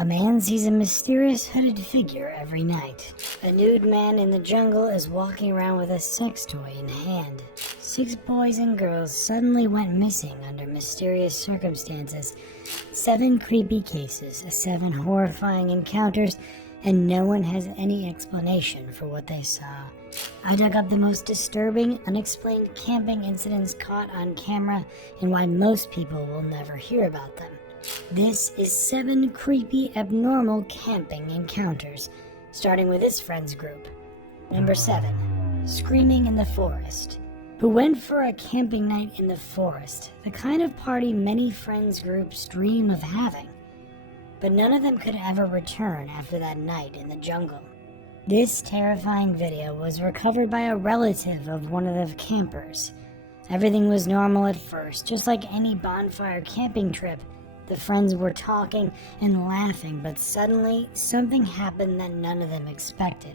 A man sees a mysterious hooded figure every night. A nude man in the jungle is walking around with a sex toy in hand. 6 boys and girls suddenly went missing under mysterious circumstances. 7 creepy cases, 7 horrifying encounters, and no one has any explanation for what they saw. I dug up the most disturbing, unexplained camping incidents caught on camera and why most people will never hear about them. This is 7 creepy, abnormal camping encounters, starting with this friends group. Number 7, Screaming in the Forest. Who went for a camping night in the forest, the kind of party many friends groups dream of having. But none of them could ever return after that night in the jungle. This terrifying video was recovered by a relative of one of the campers. Everything was normal at first, just like any bonfire camping trip. The friends were talking and laughing, but suddenly something happened that none of them expected.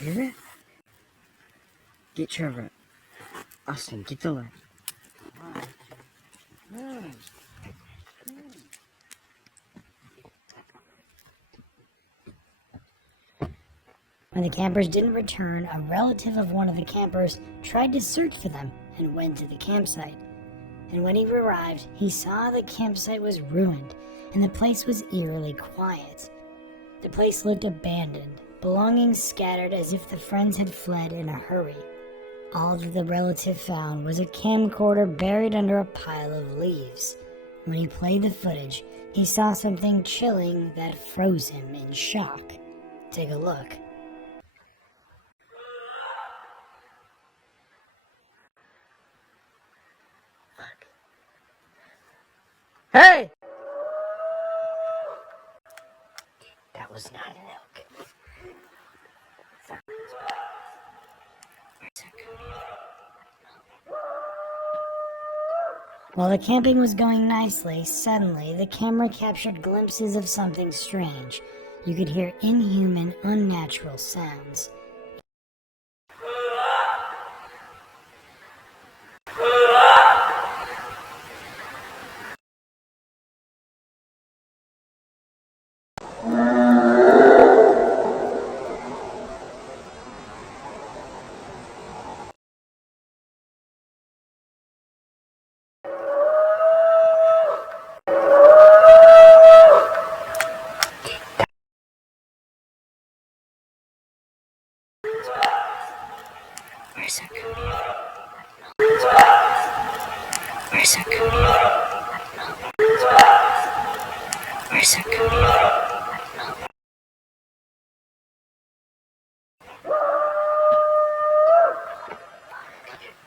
Hear that? Get Trevor. Austin, get the light. When the campers didn't return, a relative of one of the campers tried to search for them and went to the campsite. And when he arrived, he saw the campsite was ruined and the place was eerily quiet. The place looked abandoned, belongings scattered as if the friends had fled in a hurry. All that the relative found was a camcorder buried under a pile of leaves. When he played the footage, he saw something chilling that froze him in shock. Take a look. Hey! That was not an elk. While the camping was going nicely, suddenly the camera captured glimpses of something strange. You could hear inhuman, unnatural sounds. Where's that coming from? Where's that coming from? Where's that coming from?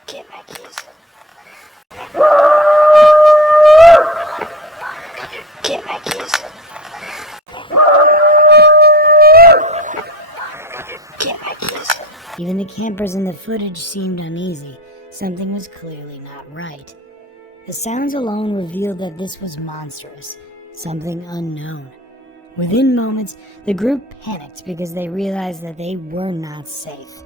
Get my keys. Get my keys. Get my keys. Even the campers in the footage seemed uneasy. Something was clearly not right. The sounds alone revealed that this was monstrous, something unknown. Within moments, the group panicked because they realized that they were not safe.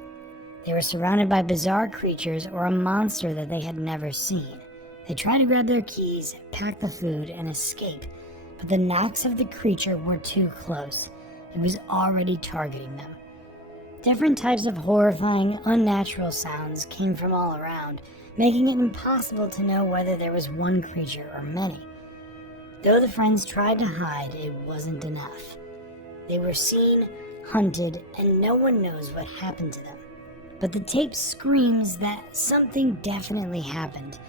They were surrounded by bizarre creatures or a monster that they had never seen. They tried to grab their keys, pack the food, and escape, but the knocks of the creature were too close. It was already targeting them. Different types of horrifying, unnatural sounds came from all around, making it impossible to know whether there was one creature or many. Though the friends tried to hide, it wasn't enough. They were seen, hunted, and no one knows what happened to them. But the tape screams that something definitely happened,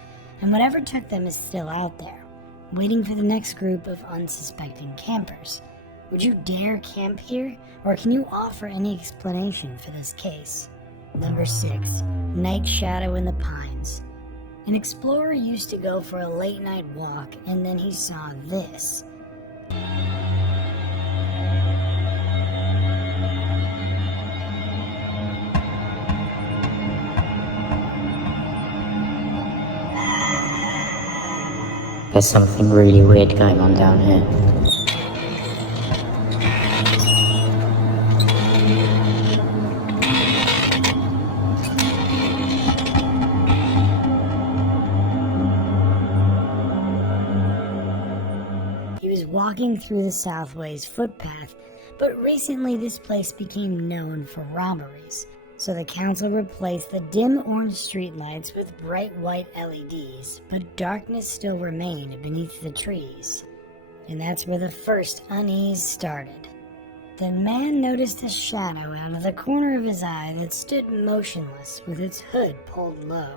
and whatever took them is still out there, waiting for the next group of unsuspecting campers. Would you dare camp here, or can you offer any explanation for this case? Number 6, Night Shadow in the Pines. An explorer used to go for a late night walk, and then he saw this. There's something really weird going on down here. was walking through the Southway's footpath, but recently this place became known for robberies, so the council replaced the dim orange streetlights with bright white LEDs, but darkness still remained beneath the trees. And that's where the first unease started. The man noticed a shadow out of the corner of his eye that stood motionless with its hood pulled low.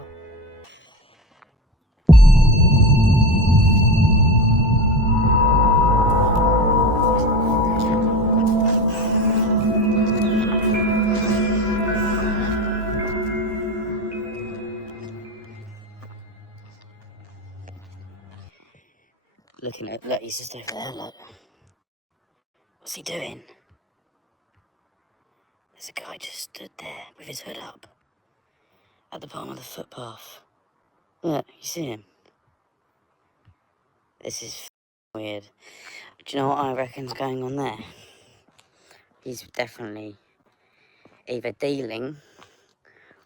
Look, he's just over there, look. What's he doing? There's a guy just stood there with his hood up at the bottom of the footpath. Look, you see him? This is weird. Do you know what I reckon's going on there? He's definitely either dealing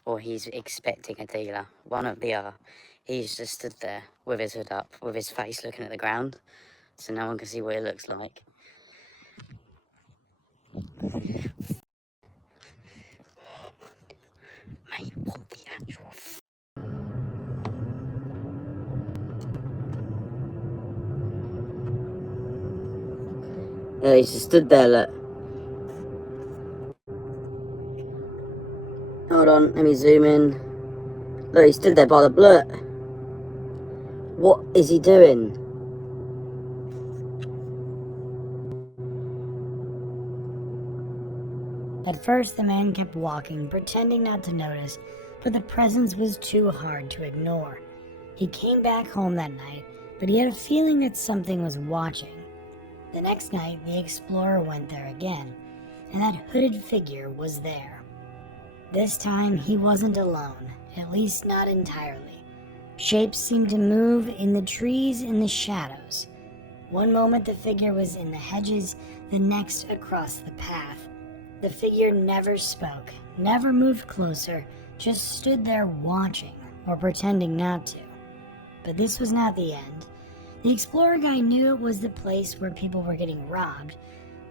or he's expecting a dealer. One of the other. He's just stood there with his hood up, with his face looking at the ground, so no one can see what it looks like. Mate, what the actual Yeah, he's just stood there, look. Hold on, let me zoom in. Look, he stood there by the blur. What is he doing? At first, the man kept walking, pretending not to notice, but the presence was too hard to ignore. He came back home that night, but he had a feeling that something was watching. The next night, the explorer went there again, and that hooded figure was there. This time, he wasn't alone, at least not entirely. Shapes seemed to move in the trees and the shadows. One moment the figure was in the hedges, the next across the path. The figure never spoke, never moved closer, just stood there watching, or pretending not to. But this was not the end. The explorer guy knew it was the place where people were getting robbed.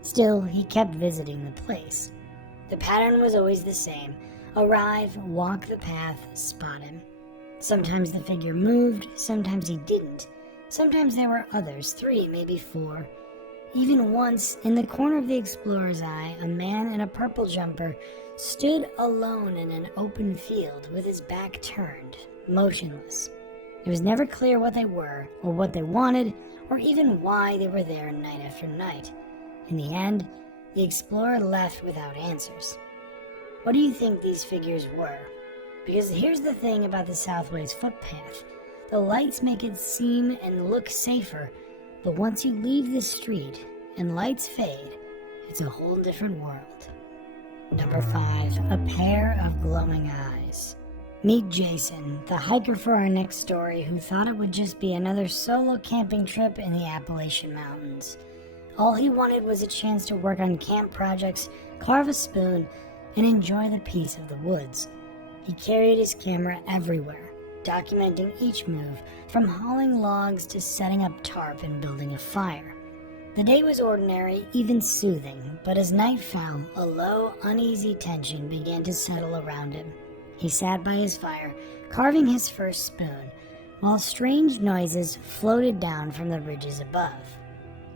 Still, he kept visiting the place. The pattern was always the same. Arrive, walk the path, spot him. Sometimes the figure moved, sometimes he didn't. Sometimes there were others, 3, maybe 4. Even once, in the corner of the explorer's eye, a man in a purple jumper stood alone in an open field with his back turned, motionless. It was never clear what they were, or what they wanted, or even why they were there night after night. In the end, the explorer left without answers. What do you think these figures were? Because here's the thing about the Southway's footpath. The lights make it seem and look safer, but once you leave the street and lights fade, it's a whole different world. Number 5, a pair of glowing eyes. Meet Jason, the hiker for our next story who thought it would just be another solo camping trip in the Appalachian Mountains. All he wanted was a chance to work on camp projects, carve a spoon, and enjoy the peace of the woods. He carried his camera everywhere, documenting each move, from hauling logs to setting up tarp and building a fire. The day was ordinary, even soothing, but as night fell, a low, uneasy tension began to settle around him. He sat by his fire, carving his first spoon, while strange noises floated down from the ridges above.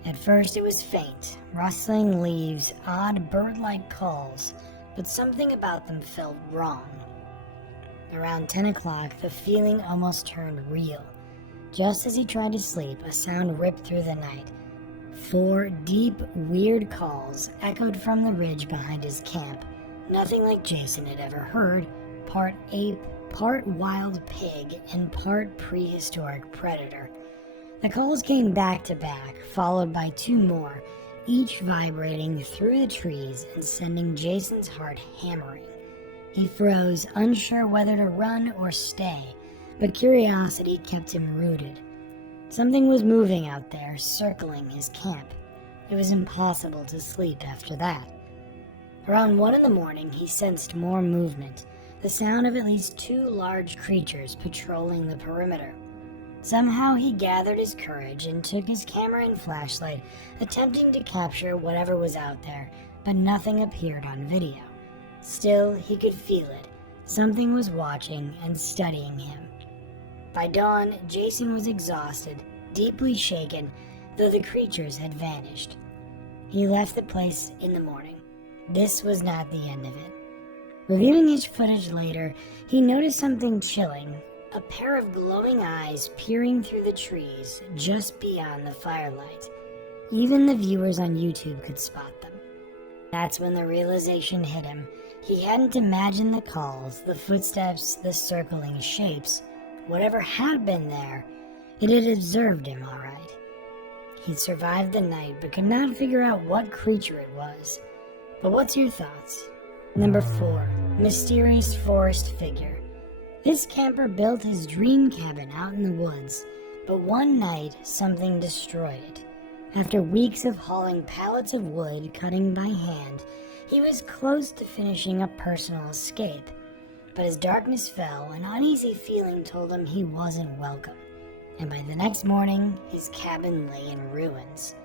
At first it was faint, rustling leaves, odd bird-like calls, but something about them felt wrong. Around 10 o'clock, the feeling almost turned real. Just as he tried to sleep, a sound ripped through the night. 4 deep, weird calls echoed from the ridge behind his camp. Nothing like Jason had ever heard, part ape, part wild pig, and part prehistoric predator. The calls came back to back, followed by 2 more, each vibrating through the trees and sending Jason's heart hammering. He froze, unsure whether to run or stay, but curiosity kept him rooted. Something was moving out there, circling his camp. It was impossible to sleep after that. Around 1 in the morning, he sensed more movement, the sound of at least 2 large creatures patrolling the perimeter. Somehow he gathered his courage and took his camera and flashlight, attempting to capture whatever was out there, but nothing appeared on video. Still, he could feel it. Something was watching and studying him. By dawn, Jason was exhausted, deeply shaken, though the creatures had vanished. He left the place in the morning. This was not the end of it. Reviewing his footage later, he noticed something chilling. A pair of glowing eyes peering through the trees just beyond the firelight. Even the viewers on YouTube could spot them. That's when the realization hit him. He hadn't imagined the calls, the footsteps, the circling shapes. Whatever had been there, it had observed him all right. He'd survived the night but could not figure out what creature it was. But what's your thoughts? Number 4. Mysterious forest figure. This camper built his dream cabin out in the woods, but one night something destroyed it. After weeks of hauling pallets of wood, cutting by hand, he was close to finishing a personal escape. But as darkness fell, an uneasy feeling told him he wasn't welcome. And by the next morning, his cabin lay in ruins.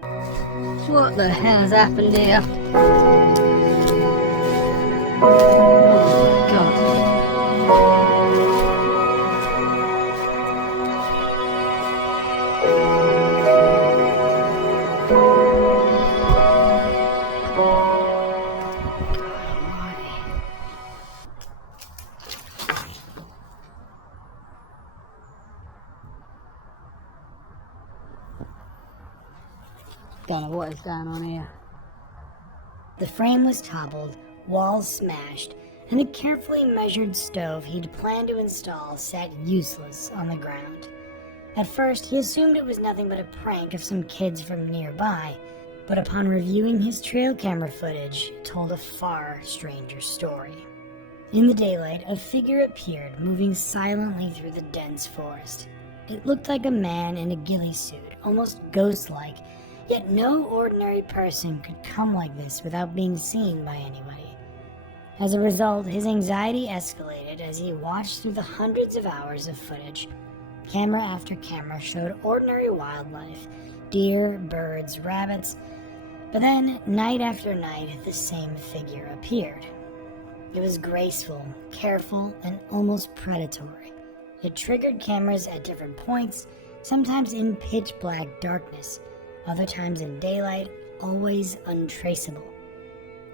What the hell's happened here? Oh my god. Don't know what is going on here. The frame was toppled, walls smashed, and a carefully measured stove he'd planned to install sat useless on the ground. At first, he assumed it was nothing but a prank of some kids from nearby, but upon reviewing his trail camera footage, it told a far stranger story. In the daylight, a figure appeared, moving silently through the dense forest. It looked like a man in a ghillie suit, almost ghost-like, yet no ordinary person could come like this without being seen by anybody. As a result, his anxiety escalated as he watched through the hundreds of hours of footage. Camera after camera showed ordinary wildlife, deer, birds, rabbits, but then, night after night, the same figure appeared. It was graceful, careful, and almost predatory. It triggered cameras at different points, sometimes in pitch-black darkness, other times in daylight, always untraceable.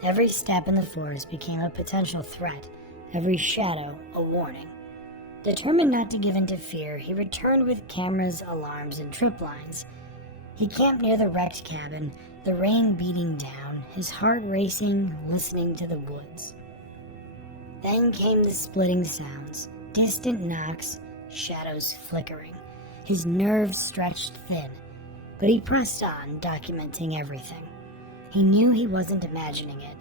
Every step in the forest became a potential threat, every shadow a warning. Determined not to give in to fear, he returned with cameras, alarms, and trip lines. He camped near the wrecked cabin, the rain beating down, his heart racing, listening to the woods. Then came the splitting sounds, distant knocks, shadows flickering. His nerves stretched thin, but he pressed on, documenting everything. He knew he wasn't imagining it.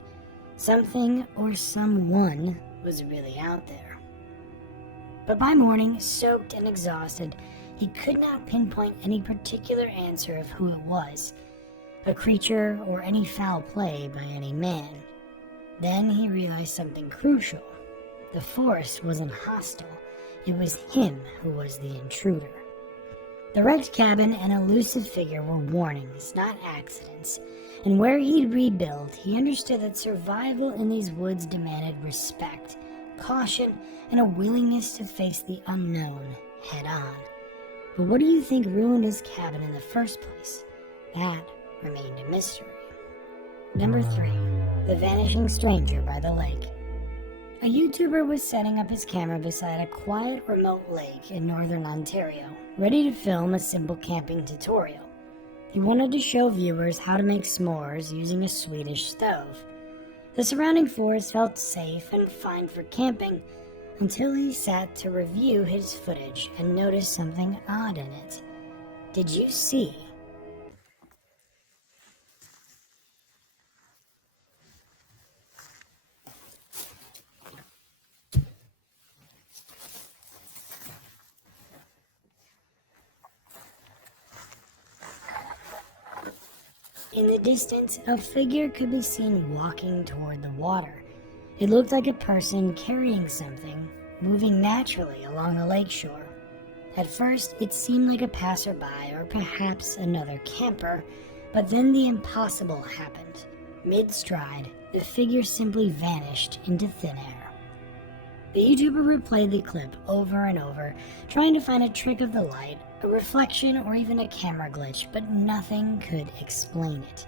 Something or someone was really out there. But by morning, soaked and exhausted, he could not pinpoint any particular answer of who it was, a creature or any foul play by any man. Then he realized something crucial. The forest wasn't hostile. It was him who was the intruder. The wrecked cabin and elusive figure were warnings, not accidents, and where he'd rebuilt, he understood that survival in these woods demanded respect, caution, and a willingness to face the unknown head-on. But what do you think ruined his cabin in the first place? That remained a mystery. Number 3. The Vanishing Stranger by the Lake. A YouTuber was setting up his camera beside a quiet, remote lake in northern Ontario, ready to film a simple camping tutorial. He wanted to show viewers how to make s'mores using a Swedish stove. The surrounding forest felt safe and fine for camping until he sat to review his footage and noticed something odd in it. Did you see? In the distance, a figure could be seen walking toward the water. It looked like a person carrying something, moving naturally along the lakeshore. At first, it seemed like a passerby or perhaps another camper, but then the impossible happened. Mid-stride, the figure simply vanished into thin air. The YouTuber replayed the clip over and over, trying to find a trick of the light, a reflection, or even a camera glitch, but nothing could explain it.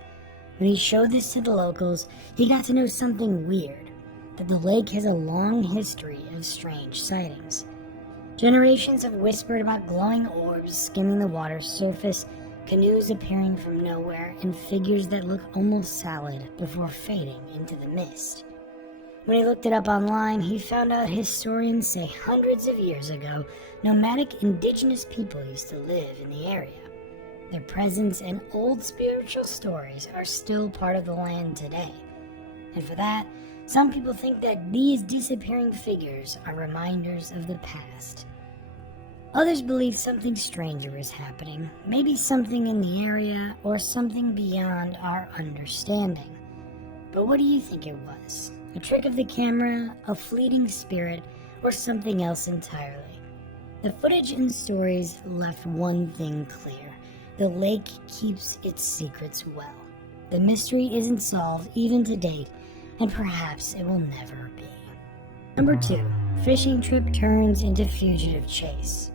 When he showed this to the locals, he got to know something weird, that the lake has a long history of strange sightings. Generations have whispered about glowing orbs skimming the water's surface, canoes appearing from nowhere, and figures that look almost solid before fading into the mist. When he looked it up online, he found out historians say hundreds of years ago, nomadic indigenous people used to live in the area. Their presence and old spiritual stories are still part of the land today. And for that, some people think that these disappearing figures are reminders of the past. Others believe something stranger is happening, maybe something in the area or something beyond our understanding. But what do you think it was? A trick of the camera, a fleeting spirit, or something else entirely? The footage and stories left one thing clear. The lake keeps its secrets well. The mystery isn't solved even to date, and perhaps it will never be. Number 2. Fishing trip turns into fugitive chase.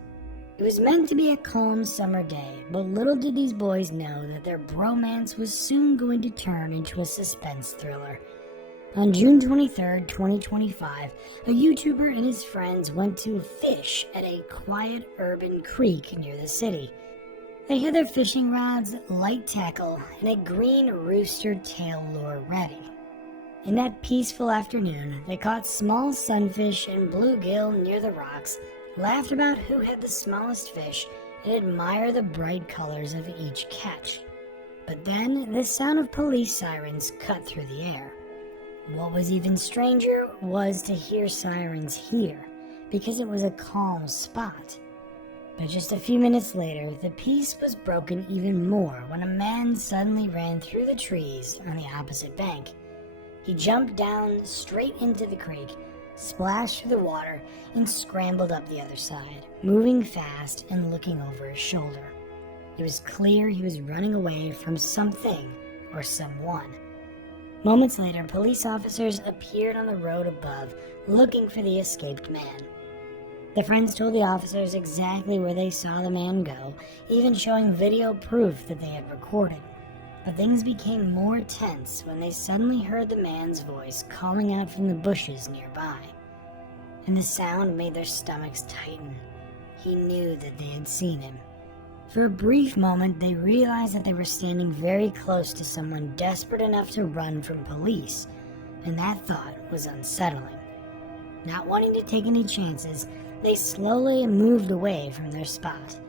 It was meant to be a calm summer day, but little did these boys know that their bromance was soon going to turn into a suspense thriller. On June 23, 2025, a YouTuber and his friends went to fish at a quiet urban creek near the city. They had their fishing rods, light tackle, and a green rooster tail lure ready. In that peaceful afternoon, they caught small sunfish and bluegill near the rocks, laughed about who had the smallest fish, and admired the bright colors of each catch. But then, the sound of police sirens cut through the air. What was even stranger was to hear sirens here, because it was a calm spot. But just a few minutes later, the peace was broken even more when a man suddenly ran through the trees on the opposite bank. He jumped down straight into the creek, splashed through the water, and scrambled up the other side, moving fast and looking over his shoulder. It was clear he was running away from something or someone. Moments later, police officers appeared on the road above, looking for the escaped man. The friends told the officers exactly where they saw the man go, even showing video proof that they had recorded. But things became more tense when they suddenly heard the man's voice calling out from the bushes nearby. And the sound made their stomachs tighten. He knew that they had seen him. For a brief moment, they realized that they were standing very close to someone desperate enough to run from police, and that thought was unsettling. Not wanting to take any chances, they slowly moved away from their spot.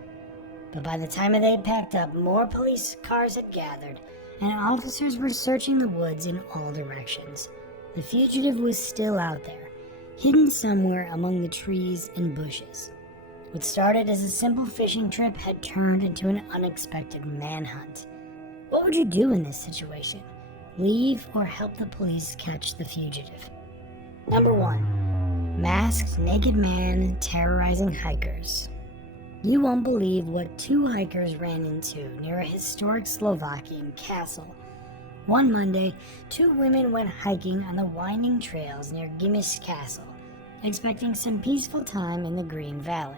But by the time they had packed up, more police cars had gathered, and officers were searching the woods in all directions. The fugitive was still out there, hidden somewhere among the trees and bushes. What started as a simple fishing trip had turned into an unexpected manhunt. What would you do in this situation? Leave or help the police catch the fugitive? Number 1. Masked naked man terrorizing hikers. You won't believe what 2 hikers ran into near a historic Slovakian castle. One Monday, 2 women went hiking on the winding trails near Gimis Castle, expecting some peaceful time in the Green Valley.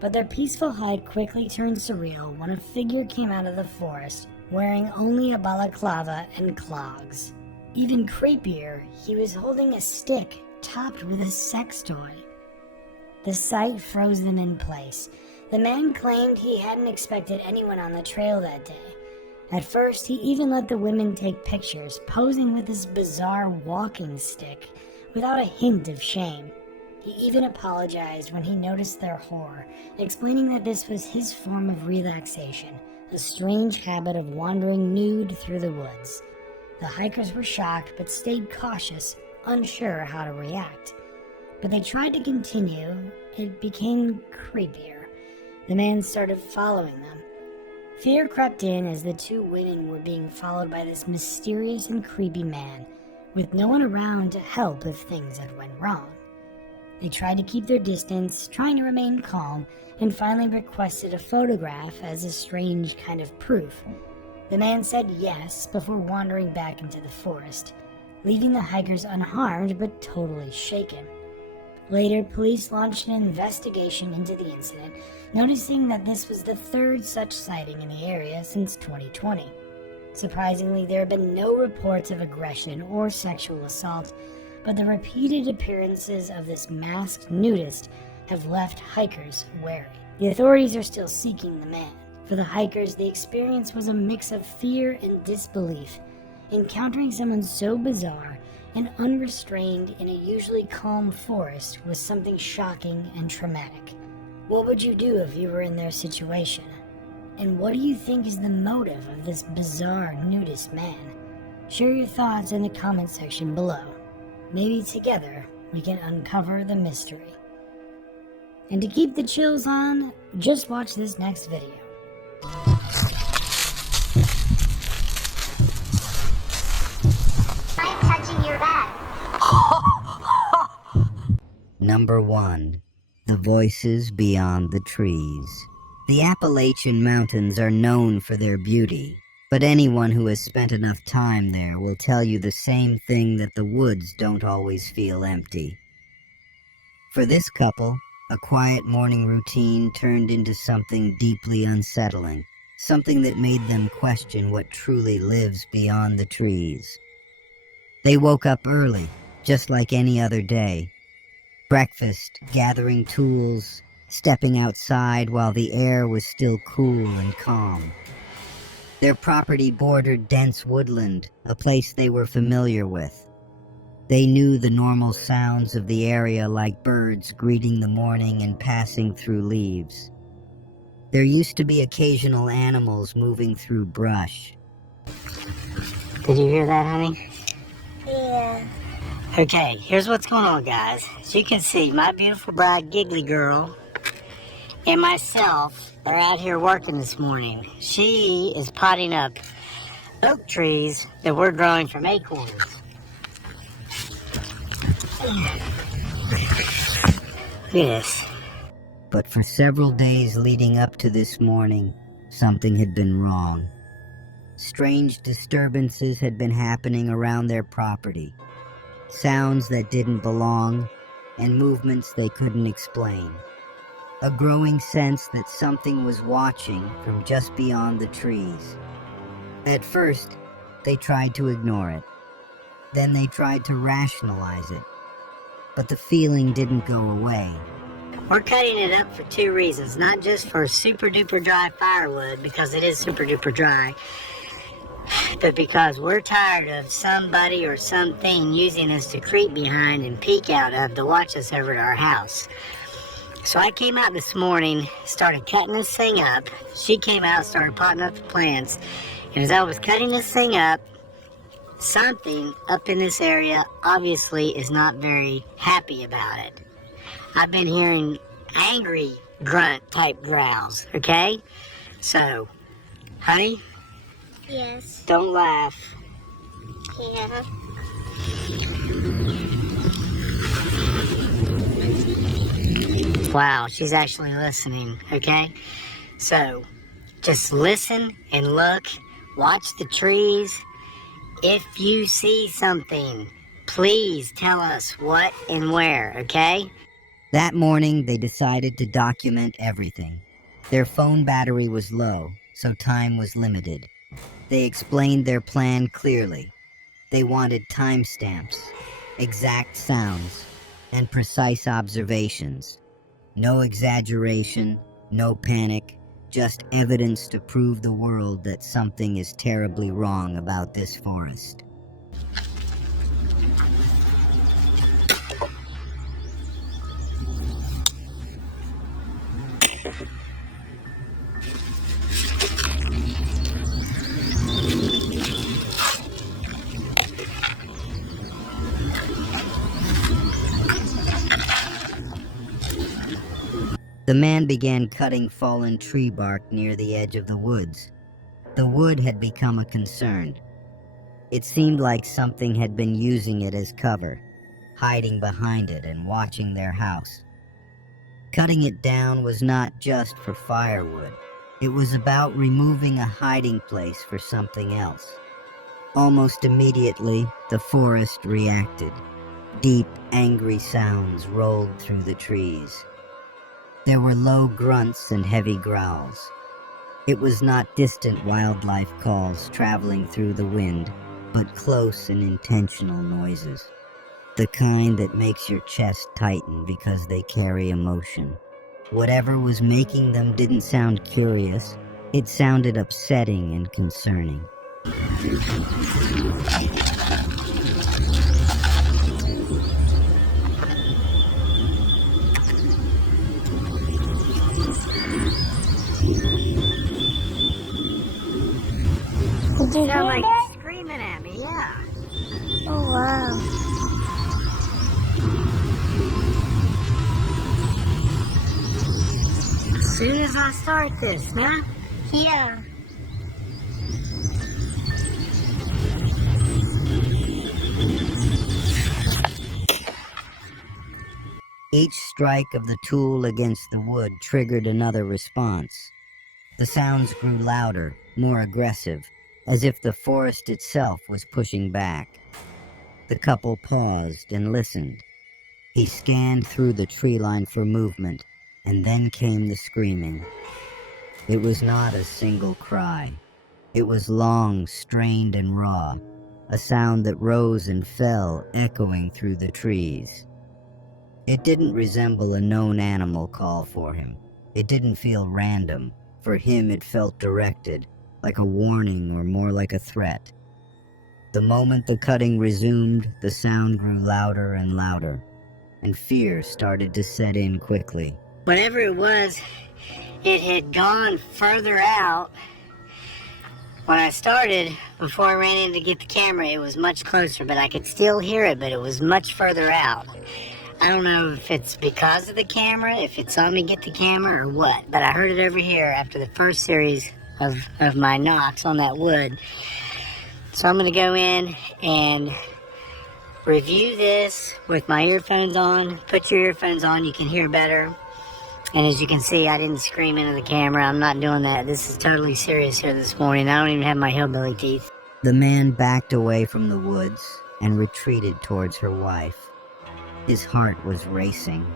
But their peaceful hike quickly turned surreal when a figure came out of the forest wearing only a balaclava and clogs. Even creepier, he was holding a stick topped with a sex toy. The sight froze them in place. The man claimed he hadn't expected anyone on the trail that day. At first, he even let the women take pictures, posing with this bizarre walking stick, without a hint of shame. He even apologized when he noticed their horror, explaining that this was his form of relaxation, a strange habit of wandering nude through the woods. The hikers were shocked but stayed cautious, unsure how to react. But they tried to continue. It became creepier. The man started following them. Fear crept in as the 2 women were being followed by this mysterious and creepy man, with no one around to help if things had went wrong. They tried to keep their distance, trying to remain calm, and finally requested a photograph as a strange kind of proof. The man said yes before wandering back into the forest, leaving the hikers unharmed but totally shaken. Later, police launched an investigation into the incident, noticing that this was the third such sighting in the area since 2020. Surprisingly, there have been no reports of aggression or sexual assault, but the repeated appearances of this masked nudist have left hikers wary. The authorities are still seeking the man. For the hikers, the experience was a mix of fear and disbelief. Encountering someone so bizarre and unrestrained in a usually calm forest was something shocking and traumatic. What would you do if you were in their situation? And what do you think is the motive of this bizarre nudist man? Share your thoughts in the comment section below. Maybe together we can uncover the mystery. And to keep the chills on, just watch this next video. I'm touching your back. Number 1. The Voices Beyond the Trees. The Appalachian Mountains are known for their beauty, but anyone who has spent enough time there will tell you the same thing, that the woods don't always feel empty. For this couple, a quiet morning routine turned into something deeply unsettling, something that made them question what truly lives beyond the trees. They woke up early, just like any other day. Breakfast, gathering tools, stepping outside while the air was still cool and calm. Their property bordered dense woodland, a place they were familiar with. They knew the normal sounds of the area, like birds greeting the morning and passing through leaves. There used to be occasional animals moving through brush. Did you hear that, honey? Yeah. Okay, here's what's going on, guys. As you can see, my beautiful bride, Giggly Girl, and myself are out here working this morning. She is potting up oak trees that we're growing from acorns. Yes. But for several days leading up to this morning, something had been wrong. Strange disturbances had been happening around their property. Sounds that didn't belong, and movements they couldn't explain. A growing sense that something was watching from just beyond the trees. At first, they tried to ignore it. Then they tried to rationalize it. But the feeling didn't go away. We're cutting it up for two reasons. Not just for super duper dry firewood, because it is super duper dry, but because we're tired of somebody or something using us to creep behind and peek out of to watch us over at our house. So I came out this morning, started cutting this thing up. She came out, started potting up the plants. And as I was cutting this thing up, something up in this area obviously is not very happy about it. I've been hearing angry grunt type growls, okay? So, honey, Yes. don't laugh. Yeah. Wow, she's actually listening, okay? So, just listen and look, watch the trees. If you see something, please tell us what and where, okay? That morning, they decided to document everything. Their phone battery was low, so time was limited. They explained their plan clearly. They wanted timestamps, exact sounds, and precise observations. No exaggeration, no panic, just evidence to prove the world that something is terribly wrong about this forest. The man began cutting fallen tree bark near the edge of the woods. The wood had become a concern. It seemed like something had been using it as cover, hiding behind it and watching their house. Cutting it down was not just for firewood. It was about removing a hiding place for something else. Almost immediately, the forest reacted. Deep, angry sounds rolled through the trees. There were low grunts and heavy growls. It was not distant wildlife calls traveling through the wind, but close and intentional noises. The kind that makes your chest tighten because they carry emotion. Whatever was making them didn't sound curious. It sounded upsetting and concerning. Did you hear like that? screaming at me, yeah. Oh, wow. As soon as I start this, nah? Yeah. Each strike of the tool against the wood triggered another response. The sounds grew louder, more aggressive, as if the forest itself was pushing back. The couple paused and listened. He scanned through the tree line for movement, and then came the screaming. It was not a single cry. It was long, strained, and raw, a sound that rose and fell, echoing through the trees. It didn't resemble a known animal call for him. It didn't feel random. For him, it felt directed, like a warning or more like a threat. The moment the cutting resumed, the sound grew louder and louder, and fear started to set in quickly. Whatever it was, it had gone further out. When I started, before I ran in to get the camera, it was much closer, but I could still hear it, but it was much further out. I don't know if it's because of the camera, if it saw me get the camera or what, but I heard it over here after the first series of my knocks on that wood. So I'm going to go in and review this with my earphones on. Put your earphones on, you can hear better. And as you can see, I didn't scream into the camera. I'm not doing that. This is totally serious here this morning. I don't even have my hillbilly teeth. The man backed away from the woods and retreated towards her wife. His heart was racing.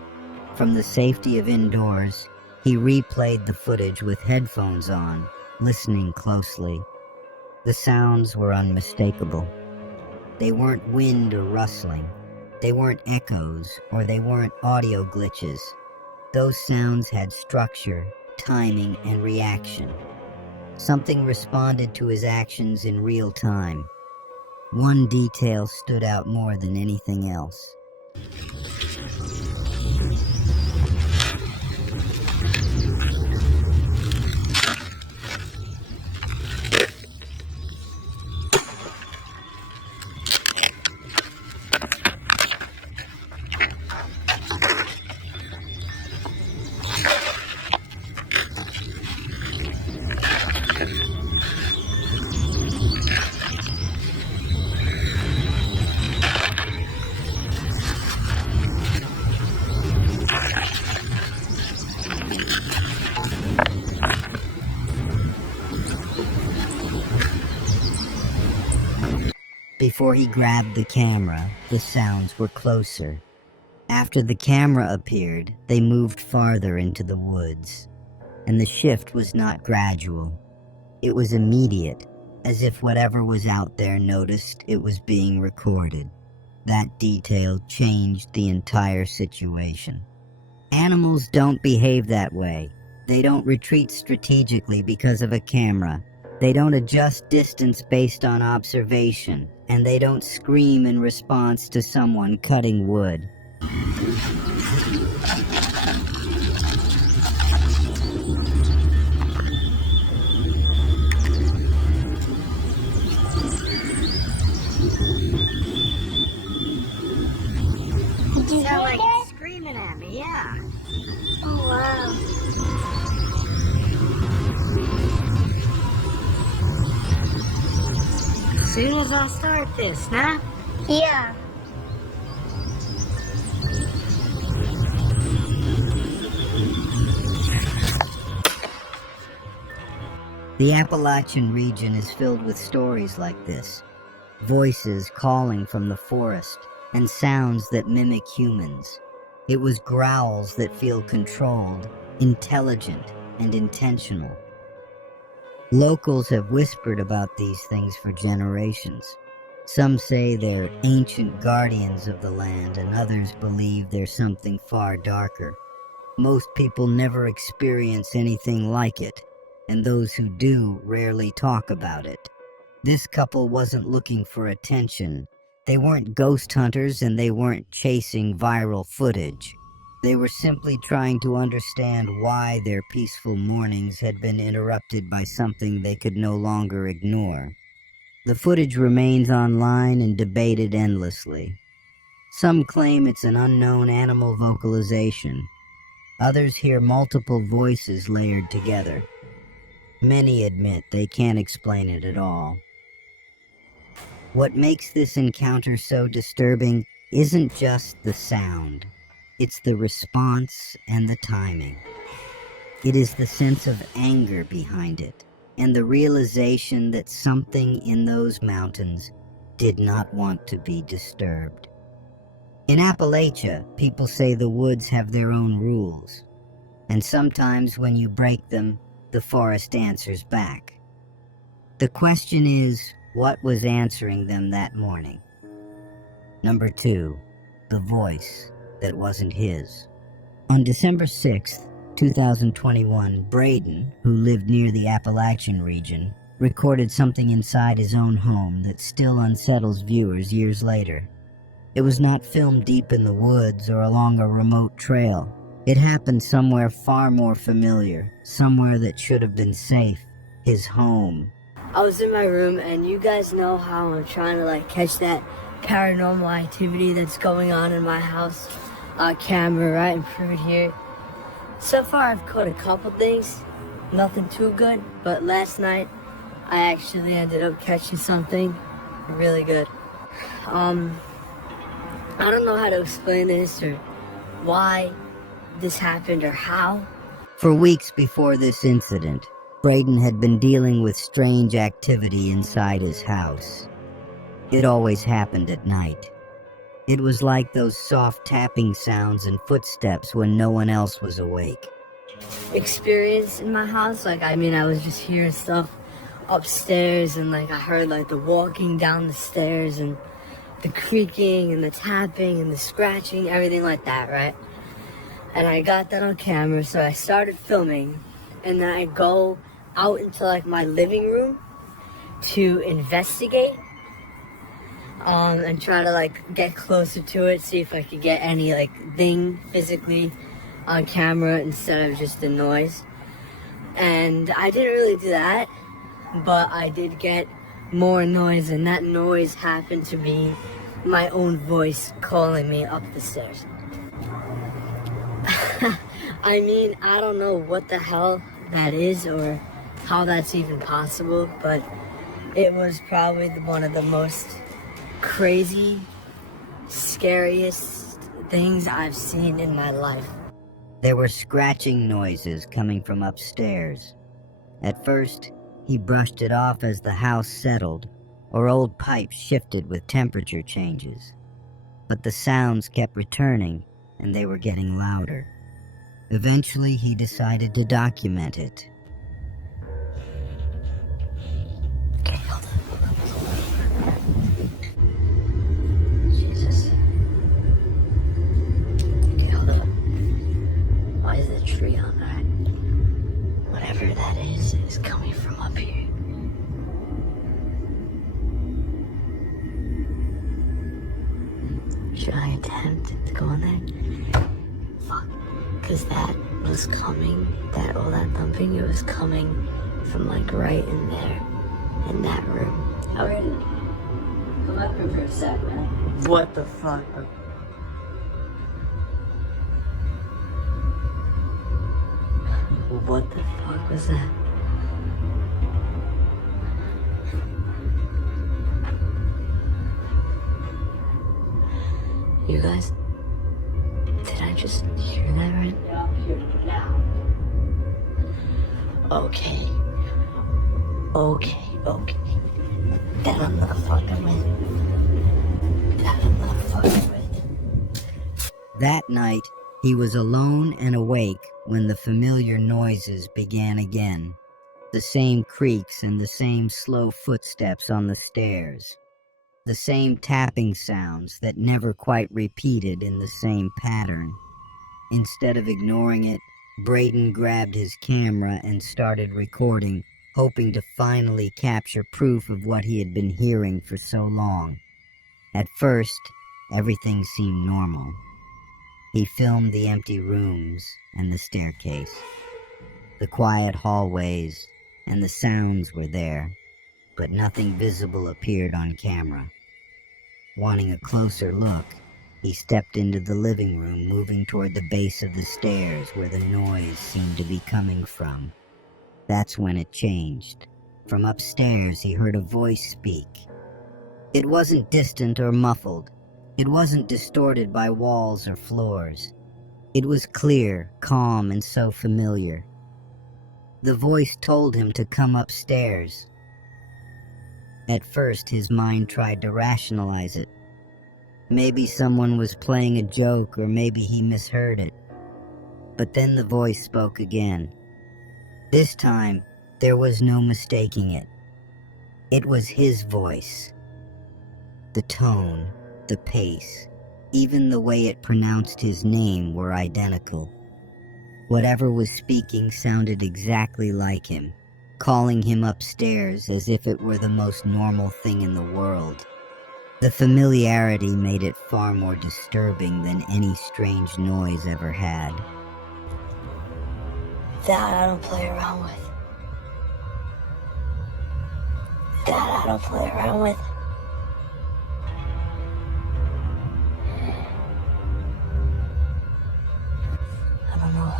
From the safety of indoors, he replayed the footage with headphones on, listening closely. The sounds were unmistakable. They weren't wind or rustling. They weren't echoes, or they weren't audio glitches. Those sounds had structure, timing, and reaction. Something responded to his actions in real time. One detail stood out more than anything else. Before he grabbed the camera, the sounds were closer. After the camera appeared, they moved farther into the woods. And the shift was not gradual. It was immediate, as if whatever was out there noticed it was being recorded. That detail changed the entire situation. Animals don't behave that way. They don't retreat strategically because of a camera. They don't adjust distance based on observation, and they don't scream in response to someone cutting wood. Did you hear Like that? screaming at me, yeah. Oh, wow. As soon as I start this, nah? Yeah. The Appalachian region is filled with stories like this. Voices calling from the forest, and sounds that mimic humans. It was growls that feel controlled, intelligent, and intentional. Locals have whispered about these things for generations. Some say they're ancient guardians of the land, and others believe they're something far darker. Most people never experience anything like it, and those who do rarely talk about it. This couple wasn't looking for attention. They weren't ghost hunters, and they weren't chasing viral footage. They were simply trying to understand why their peaceful mornings had been interrupted by something they could no longer ignore. The footage remains online and debated endlessly. Some claim it's an unknown animal vocalization. Others hear multiple voices layered together. Many admit they can't explain it at all. What makes this encounter so disturbing isn't just the sound. It's the response and the timing. It is the sense of anger behind it, and the realization that something in those mountains did not want to be disturbed. In Appalachia, people say the woods have their own rules, and sometimes when you break them, the forest answers back. The question is, what was answering them that morning? Number 2, the voice that wasn't his. On December 6th, 2021, Braden, who lived near the Appalachian region, recorded something inside his own home that still unsettles viewers years later. It was not filmed deep in the woods or along a remote trail. It happened somewhere far more familiar, somewhere that should have been safe, his home. I was in my room, and you guys know how I'm trying to catch that paranormal activity that's going on in my house. Camera right in front here. So far I've caught a couple things, nothing too good, but last night I actually ended up catching something really good. I don't know how to explain this or why this happened or how. For weeks before this incident, Braden had been dealing with strange activity inside his house. It always happened at night. It was like those soft tapping sounds and footsteps when no one else was awake. Experience in my house, I was just hearing stuff upstairs, and I heard the walking down the stairs and the creaking and the tapping and the scratching, everything like that, right? And I got that on camera, so I started filming, and then I go out into my living room to investigate, and try to get closer to it, see if I could get any thing physically on camera instead of just the noise. And I didn't really do that, but I did get more noise, and that noise happened to be my own voice calling me up the stairs. I don't know what the hell that is or how that's even possible, but it was probably one of the most crazy, scariest things I've seen in my life. There were scratching noises coming from upstairs. At first, he brushed it off as the house settled, or old pipes shifted with temperature changes. But the sounds kept returning, and they were getting louder. Eventually, he decided to document it. Okay, hold on. Jesus. Okay, hold on. Why is the tree on that? Whatever that is coming from up here. Should I attempt to go in there? Fuck. Because that was coming, all that thumping, it was coming from right in there, in that room. Alright. Come up here for a sec, man. What the fuck? What the fuck was that? You guys, did I just hear that right? Yeah, I'm hearing it now. Okay. Okay. That I'm not fucking with. That I'm not fucking with. That night, he was alone and awake when the familiar noises began again. The same creaks and the same slow footsteps on the stairs. The same tapping sounds that never quite repeated in the same pattern. Instead of ignoring it, Brayden grabbed his camera and started recording, hoping to finally capture proof of what he had been hearing for so long. At first, everything seemed normal. He filmed the empty rooms and the staircase. The quiet hallways and the sounds were there, but nothing visible appeared on camera. Wanting a closer look, he stepped into the living room, moving toward the base of the stairs where the noise seemed to be coming from. That's when it changed. From upstairs, he heard a voice speak. It wasn't distant or muffled. It wasn't distorted by walls or floors. It was clear, calm, and so familiar. The voice told him to come upstairs. At first, his mind tried to rationalize it. Maybe someone was playing a joke, or maybe he misheard it. But then the voice spoke again. This time, there was no mistaking it. It was his voice. The tone, the pace, even the way it pronounced his name were identical. Whatever was speaking sounded exactly like him, calling him upstairs as if it were the most normal thing in the world. The familiarity made it far more disturbing than any strange noise ever had. That I don't play around with. That I don't play around with. I don't know.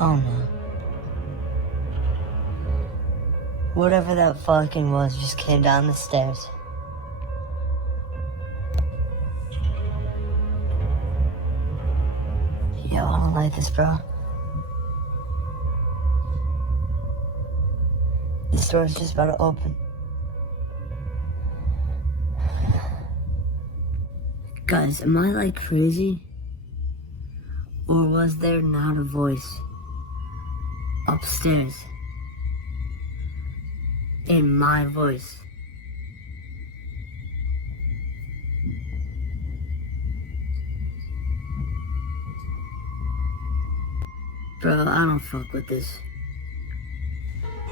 Oh no. Whatever that fucking was just came down the stairs. Yo, I don't like this, bro. This door's just about to open. Guys, am I like crazy? Or was there not a voice upstairs in my voice? Bro, I don't fuck with this.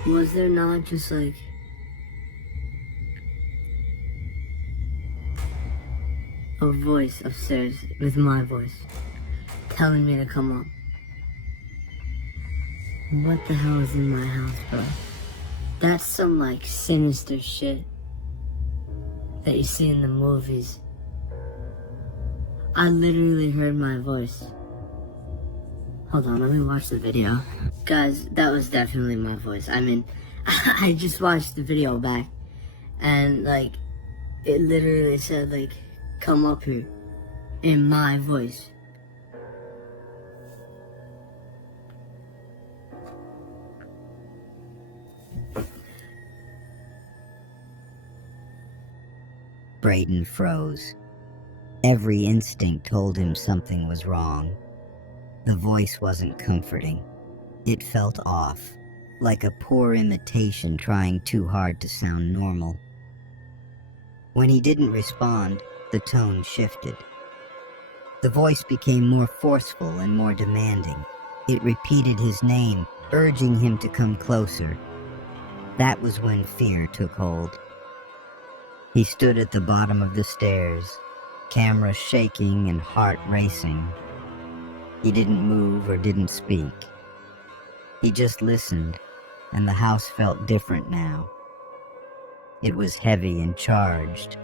Was there not just like a voice upstairs with my voice telling me to come up? What the hell is in my house, bro? That's some like sinister shit that you see in the movies. I literally heard my voice. Hold on, let me watch the video. Guys, that was definitely my voice. I mean, I just watched the video back and like, it literally said like, come up here in my voice. Brayden froze. Every instinct told him something was wrong. The voice wasn't comforting. It felt off, like a poor imitation trying too hard to sound normal. When he didn't respond, the tone shifted. The voice became more forceful and more demanding. It repeated his name, urging him to come closer. That was when fear took hold. He stood at the bottom of the stairs, camera shaking and heart racing. He didn't move or didn't speak. He just listened, and the house felt different now. It was heavy and charged,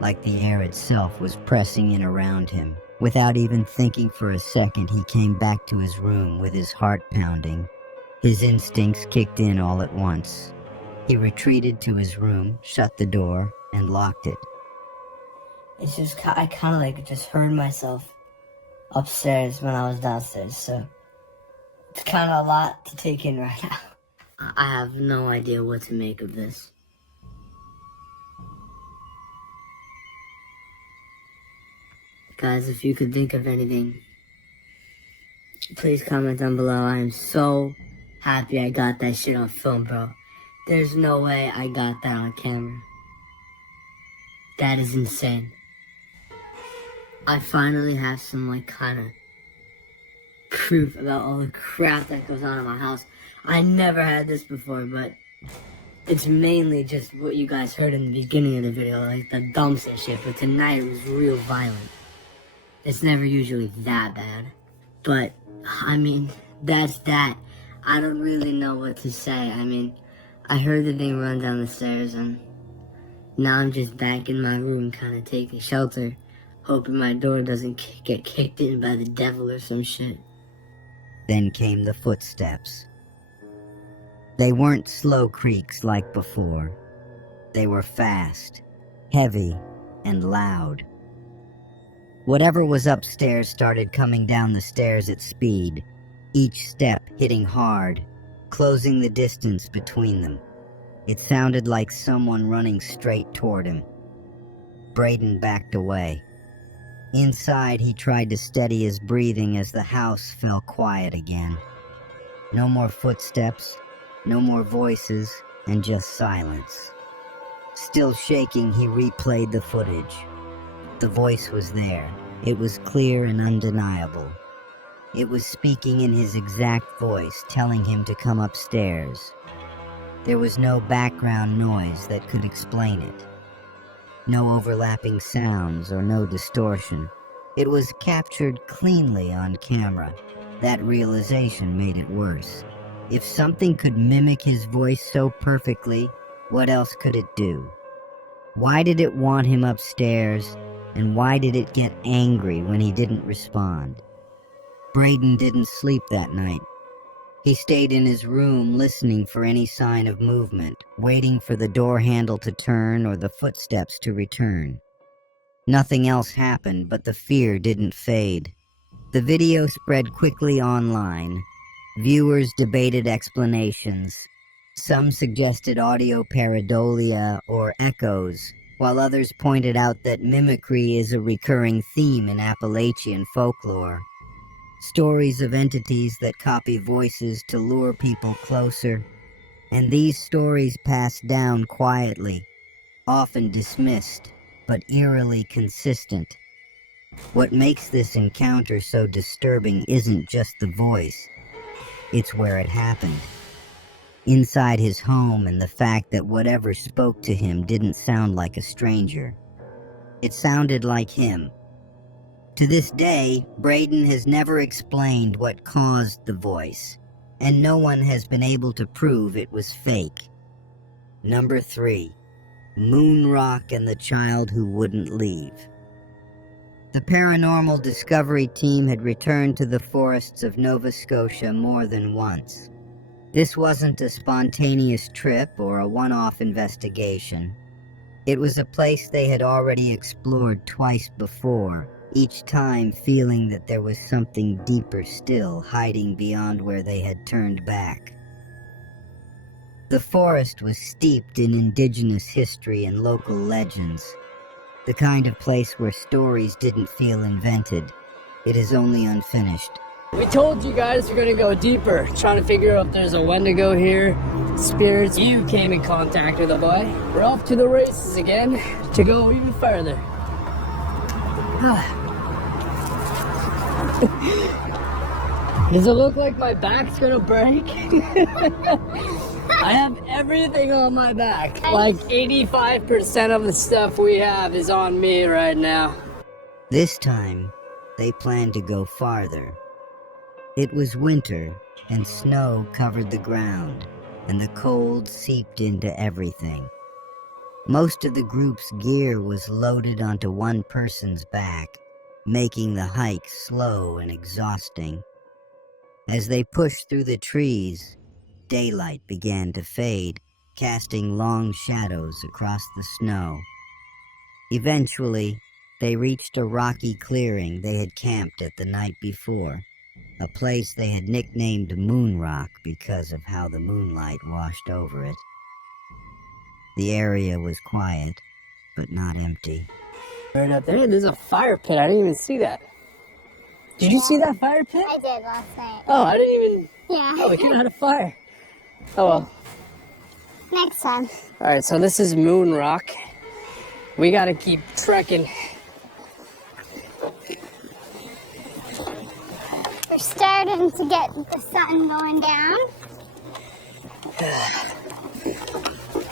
like the air itself was pressing in around him. Without even thinking for a second, he came back to his room with his heart pounding. His instincts kicked in all at once. He retreated to his room, shut the door, and locked it. It's just, I kind of like just heard myself upstairs when I was downstairs, so It's kind of a lot to take in right now. I have no idea what to make of this. Guys, if you could think of anything, please comment down below. I am so happy I got that shit on film, bro. There's no way I got that on camera. That is insane. I finally have some, like, kind of proof about all the crap that goes on in my house. I never had this before, but it's mainly just what you guys heard in the beginning of the video, like the dumps and shit, but tonight it was real violent. It's never usually that bad. But, I mean, that's that. I don't really know what to say. I mean, I heard the thing run down the stairs, and now I'm just back in my room kind of taking shelter, hoping my door doesn't get kicked in by the devil or some shit. Then came the footsteps. They weren't slow creaks like before. They were fast, heavy, and loud. Whatever was upstairs started coming down the stairs at speed, each step hitting hard, closing the distance between them. It sounded like someone running straight toward him. Braden backed away. Inside, he tried to steady his breathing as the house fell quiet again. No more footsteps, no more voices, and just silence. Still shaking, he replayed the footage. The voice was there. It was clear and undeniable. It was speaking in his exact voice, telling him to come upstairs. There was no background noise that could explain it. No overlapping sounds or no distortion. It was captured cleanly on camera. That realization made it worse. If something could mimic his voice so perfectly, what else could it do? Why did it want him upstairs, and why did it get angry when he didn't respond? Braden didn't sleep that night. He stayed in his room listening for any sign of movement, waiting for the door handle to turn or the footsteps to return. Nothing else happened, but the fear didn't fade. The video spread quickly online. Viewers debated explanations. Some suggested audio pareidolia or echoes, while others pointed out that mimicry is a recurring theme in Appalachian folklore. Stories of entities that copy voices to lure people closer, and these stories passed down quietly, often dismissed, but eerily consistent. What makes this encounter so disturbing isn't just the voice, it's where it happened. Inside his home, and the fact that whatever spoke to him didn't sound like a stranger. It sounded like him. To this day, Braden has never explained what caused the voice, and no one has been able to prove it was fake. Number 3. Moon Rock and the Child Who Wouldn't Leave. The Paranormal Discovery team had returned to the forests of Nova Scotia more than once. This wasn't a spontaneous trip or a one-off investigation. It was a place they had already explored twice before, each time feeling that there was something deeper still hiding beyond where they had turned back. The forest was steeped in indigenous history and local legends, the kind of place where stories didn't feel invented. It is only unfinished. We told you guys we're gonna go deeper, trying to figure out if there's a Wendigo here, spirits. You came in contact with a boy. We're off to the races again to go even further. Does it look like my back's gonna break? I have everything on my back. Like 85% of the stuff we have is on me right now. This time, they planned to go farther. It was winter, and snow covered the ground, and the cold seeped into everything. Most of the group's gear was loaded onto one person's back, making the hike slow and exhausting. As they pushed through the trees, daylight began to fade, casting long shadows across the snow. Eventually, they reached a rocky clearing they had camped at the night before. a place they had nicknamed Moon Rock because of how the moonlight washed over it. The area was quiet, but not empty. Right up there, there's a fire pit. I didn't even see that. Did you see that fire pit? I did last night. Oh, I didn't even... Yeah. Oh, we could have had a fire. Oh well. Next time. Alright, so this is Moon Rock. We gotta keep trekking. We're starting to get the sun going down.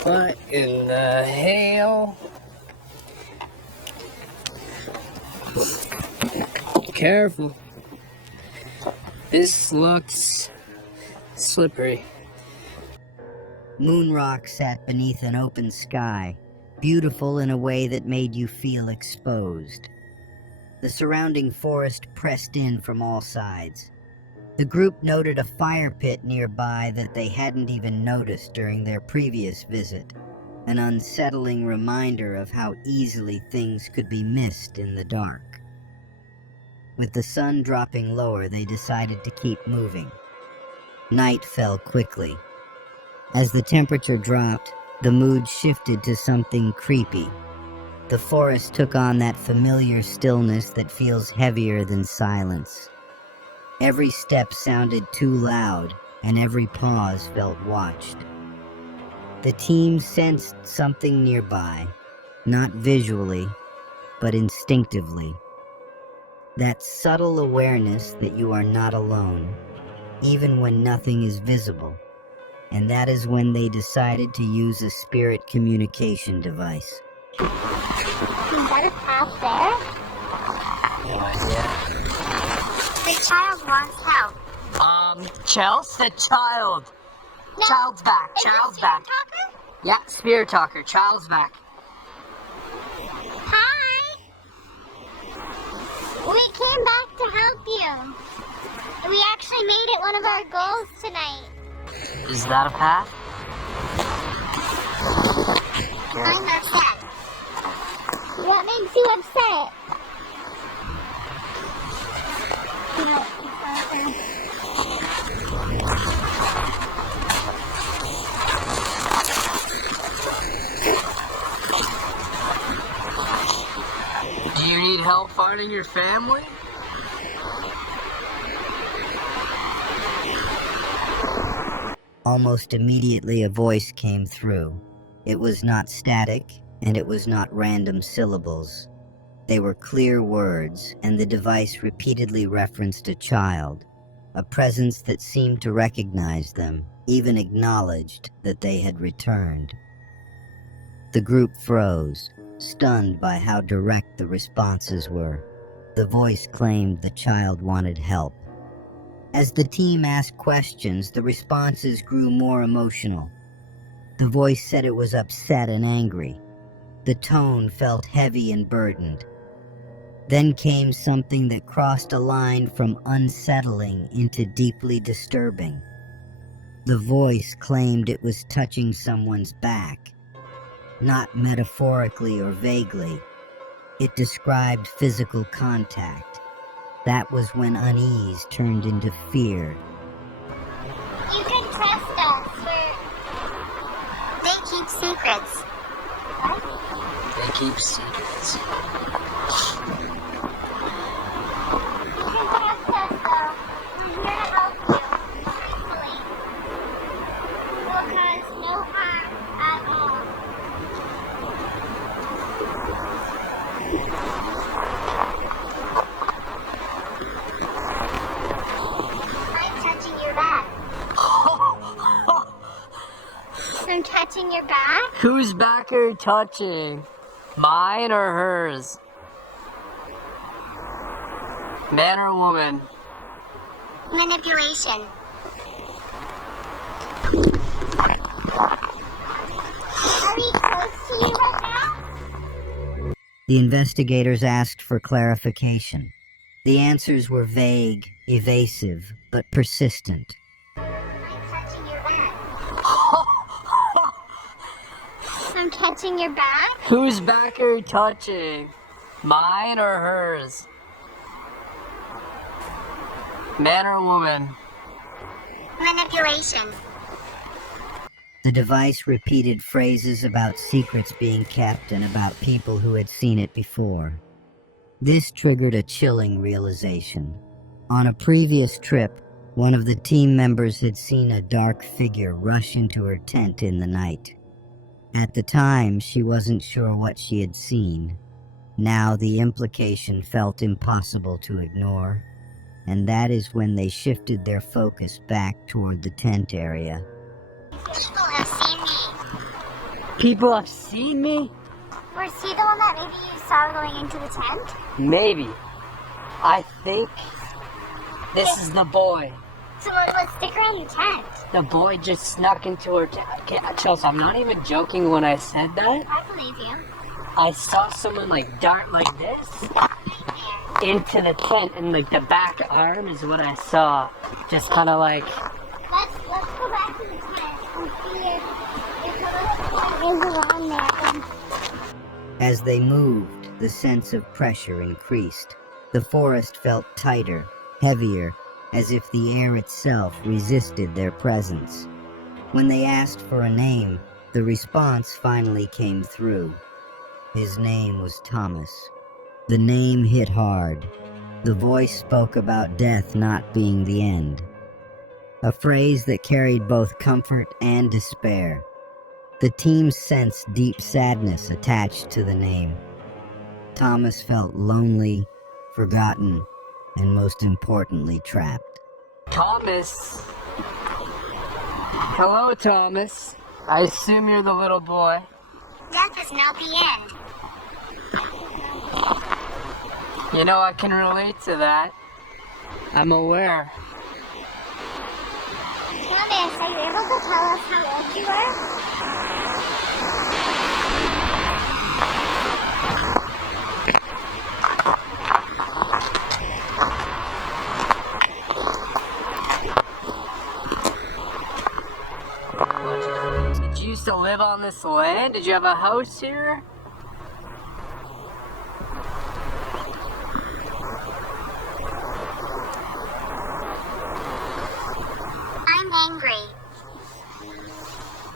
What in the hell? Careful. This looks slippery. Moon Rock sat beneath an open sky, beautiful in a way that made you feel exposed. The surrounding forest pressed in from all sides. The group noted a fire pit nearby that they hadn't even noticed during their previous visit, an unsettling reminder of how easily things could be missed in the dark. With the sun dropping lower, they decided to keep moving. Night fell quickly. As the temperature dropped, the mood shifted to something creepy. The forest took on that familiar stillness that feels heavier than silence. Every step sounded too loud, and every pause felt watched. The team sensed something nearby, not visually, but instinctively. That subtle awareness that you are not alone, even when nothing is visible. And that is when they decided to use a spirit communication device. Is that a path there? No idea. The child wants help. Chels, the child. No. Child's back. Is Child's this back. your talker? Yeah, spirit talker. Child's back. Hi. We came back to help you. We actually made it one of our goals tonight. Is that a path? I'm upset. What makes you upset? No, Do you need help finding your family? Almost immediately a voice came through. It was not static, and it was not random syllables. They were clear words, and the device repeatedly referenced a child, a presence that seemed to recognize them, even acknowledged that they had returned. The group froze, stunned by how direct the responses were. The voice claimed the child wanted help. As the team asked questions, the responses grew more emotional. The voice said it was upset and angry. The tone felt heavy and burdened. Then came something that crossed a line from unsettling into deeply disturbing. The voice claimed it was touching someone's back, not metaphorically or vaguely. It described physical contact. That was when unease turned into fear. you can trust us. They keep secrets. They keep secrets. You can trust us, though. We're here to help you. Truthfully. We'll cause no harm at all. I'm touching your back. I'm touching your back? Whose back are you touching? Mine or hers? Man or woman? Manipulation. Are we close to you right now? The investigators asked for clarification. The answers were vague, evasive, but persistent. I'm touching your back. I'm touching your back? Whose back are you touching? Mine or hers? Man or woman? Manipulation. The device repeated phrases about secrets being kept and about people who had seen it before. This triggered a chilling realization. On a previous trip, one of the team members had seen a dark figure rush into her tent in the night. At the time, she wasn't sure what she had seen. Now the implication felt impossible to ignore, and that is when they shifted their focus back toward the tent area. People have seen me. People have seen me? Was he the one that maybe you saw going into the tent? Maybe. I think this is the boy. Someone would stick around your tent. The boy just snuck into her tent. Okay, Chelsea, I'm not even joking when I said that. I believe you. I saw someone like dart like this into the tent, and like the back arm is what I saw. Just kind of like. Let's go back to the tent and see if someone is around there. As they moved, the sense of pressure increased. The forest felt tighter, heavier, as if the air itself resisted their presence. When they asked for a name, the response finally came through. His name was Thomas. The name hit hard. The voice spoke about death not being the end. A phrase that carried both comfort and despair. The team sensed deep sadness attached to the name. Thomas felt lonely, forgotten, and most importantly, trapped. Thomas. Hello, Thomas. I assume you're the little boy. Death is not the end. You know, I can relate to that. I'm aware. Thomas, are you able to tell us how old you are? Did you used to live on this land? Did you have a house here? I'm angry.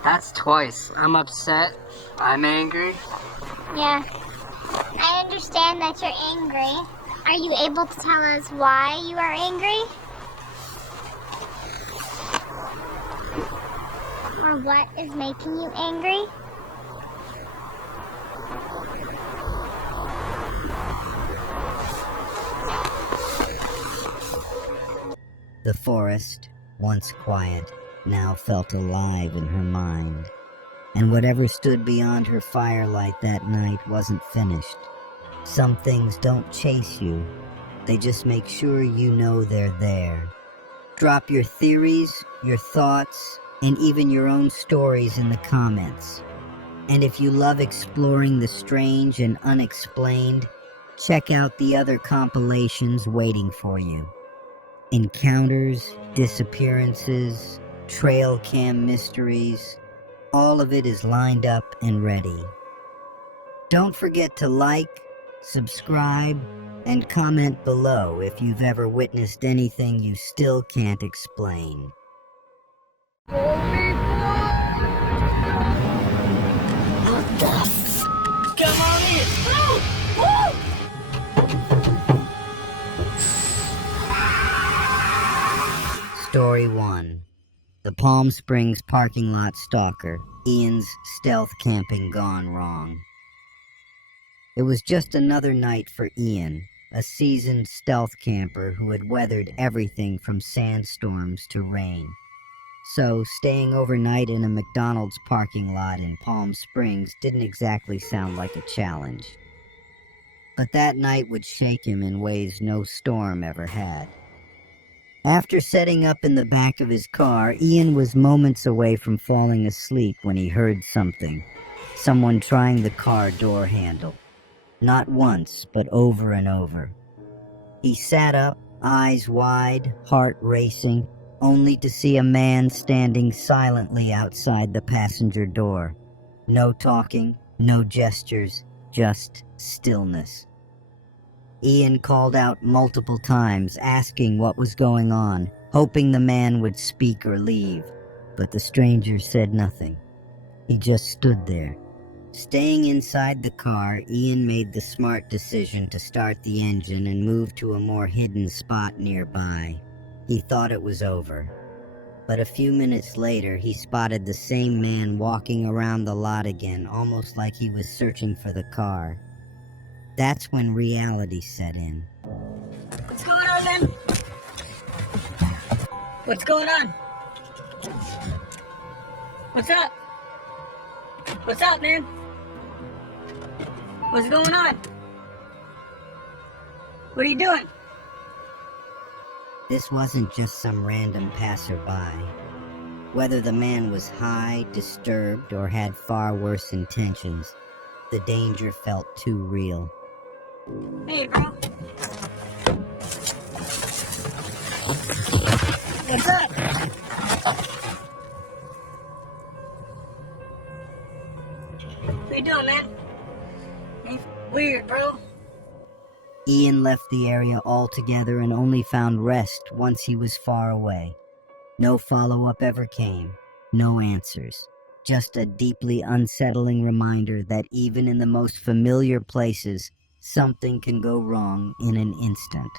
That's twice. I'm upset. I'm angry. Yeah. I understand that you're angry. Are you able to tell us why you are angry? Or what is making you angry? The forest, once quiet, now felt alive in her mind. And whatever stood beyond her firelight that night wasn't finished. Some things don't chase you. They just make sure you know they're there. Drop your theories, your thoughts, and even your own stories in the comments. And if you love exploring the strange and unexplained, check out the other compilations waiting for you. Encounters, disappearances, trail cam mysteries, all of it is lined up and ready. Don't forget to like, subscribe, and comment below if you've ever witnessed anything you still can't explain. Come on in! Story 1. The Palm Springs parking lot stalker, Ian's stealth camping gone wrong. It was just another night for Ian, a seasoned stealth camper who had weathered everything from sandstorms to rain. So, staying overnight in a McDonald's parking lot in Palm Springs didn't exactly sound like a challenge. But that night would shake him in ways no storm ever had. After setting up in the back of his car, Ian was moments away from falling asleep when he heard something. Someone trying the car door handle. Not once, but over and over. He sat up, eyes wide, heart racing, only to see a man standing silently outside the passenger door. No talking, no gestures, just stillness. Ian called out multiple times, asking what was going on, hoping the man would speak or leave, but the stranger said nothing. He just stood there. Staying inside the car, Ian made the smart decision to start the engine and move to a more hidden spot nearby. He thought it was over. But a few minutes later, he spotted the same man walking around the lot again, almost like he was searching for the car. That's when reality set in. What's going on, man? What's going on? What's up? What's up, man? What's going on? What are you doing? This wasn't just some random passerby. Whether the man was high, disturbed, or had far worse intentions, the danger felt too real. Hey, bro. What's up? What you doing, man? Weird, bro. Ian left the area altogether and only found rest once he was far away. No follow-up ever came, no answers, just a deeply unsettling reminder that even in the most familiar places, something can go wrong in an instant.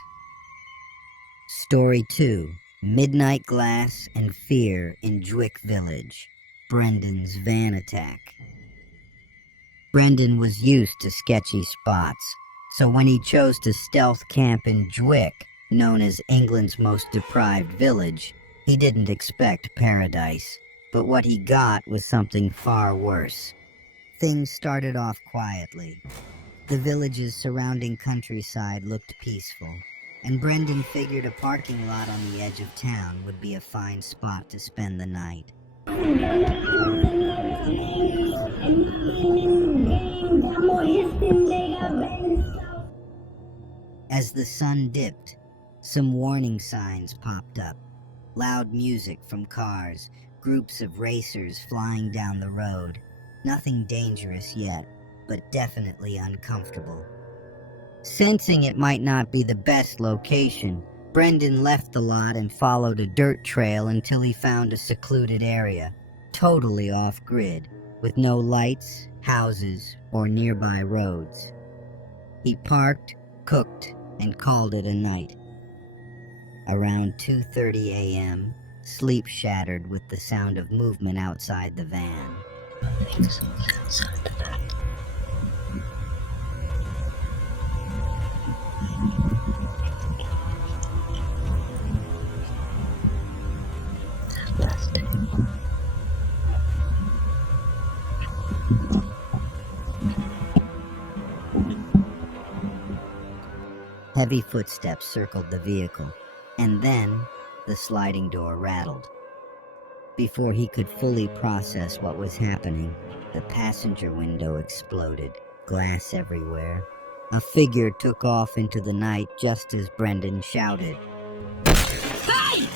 Story 2. Midnight Glass and Fear in Dwick Village. Brendan's Van Attack. Brendan was used to sketchy spots, so when he chose to stealth camp in Dwick, known as England's most deprived village, he didn't expect paradise. But what he got was something far worse. Things started off quietly. The village's surrounding countryside looked peaceful, and Brendan figured a parking lot on the edge of town would be a fine spot to spend the night. As the sun dipped, some warning signs popped up. Loud music from cars, groups of racers flying down the road. Nothing dangerous yet, but definitely uncomfortable. Sensing it might not be the best location, Brendan left the lot and followed a dirt trail until he found a secluded area, totally off-grid, with no lights, houses, or nearby roads. He parked, cooked, and called it a night. Around 2:30 a.m., sleep shattered with the sound of movement outside the van. Heavy footsteps circled the vehicle, and then the sliding door rattled. Before he could fully process what was happening, the passenger window exploded, glass everywhere. A figure took off into the night just as Brendan shouted, "Hey!"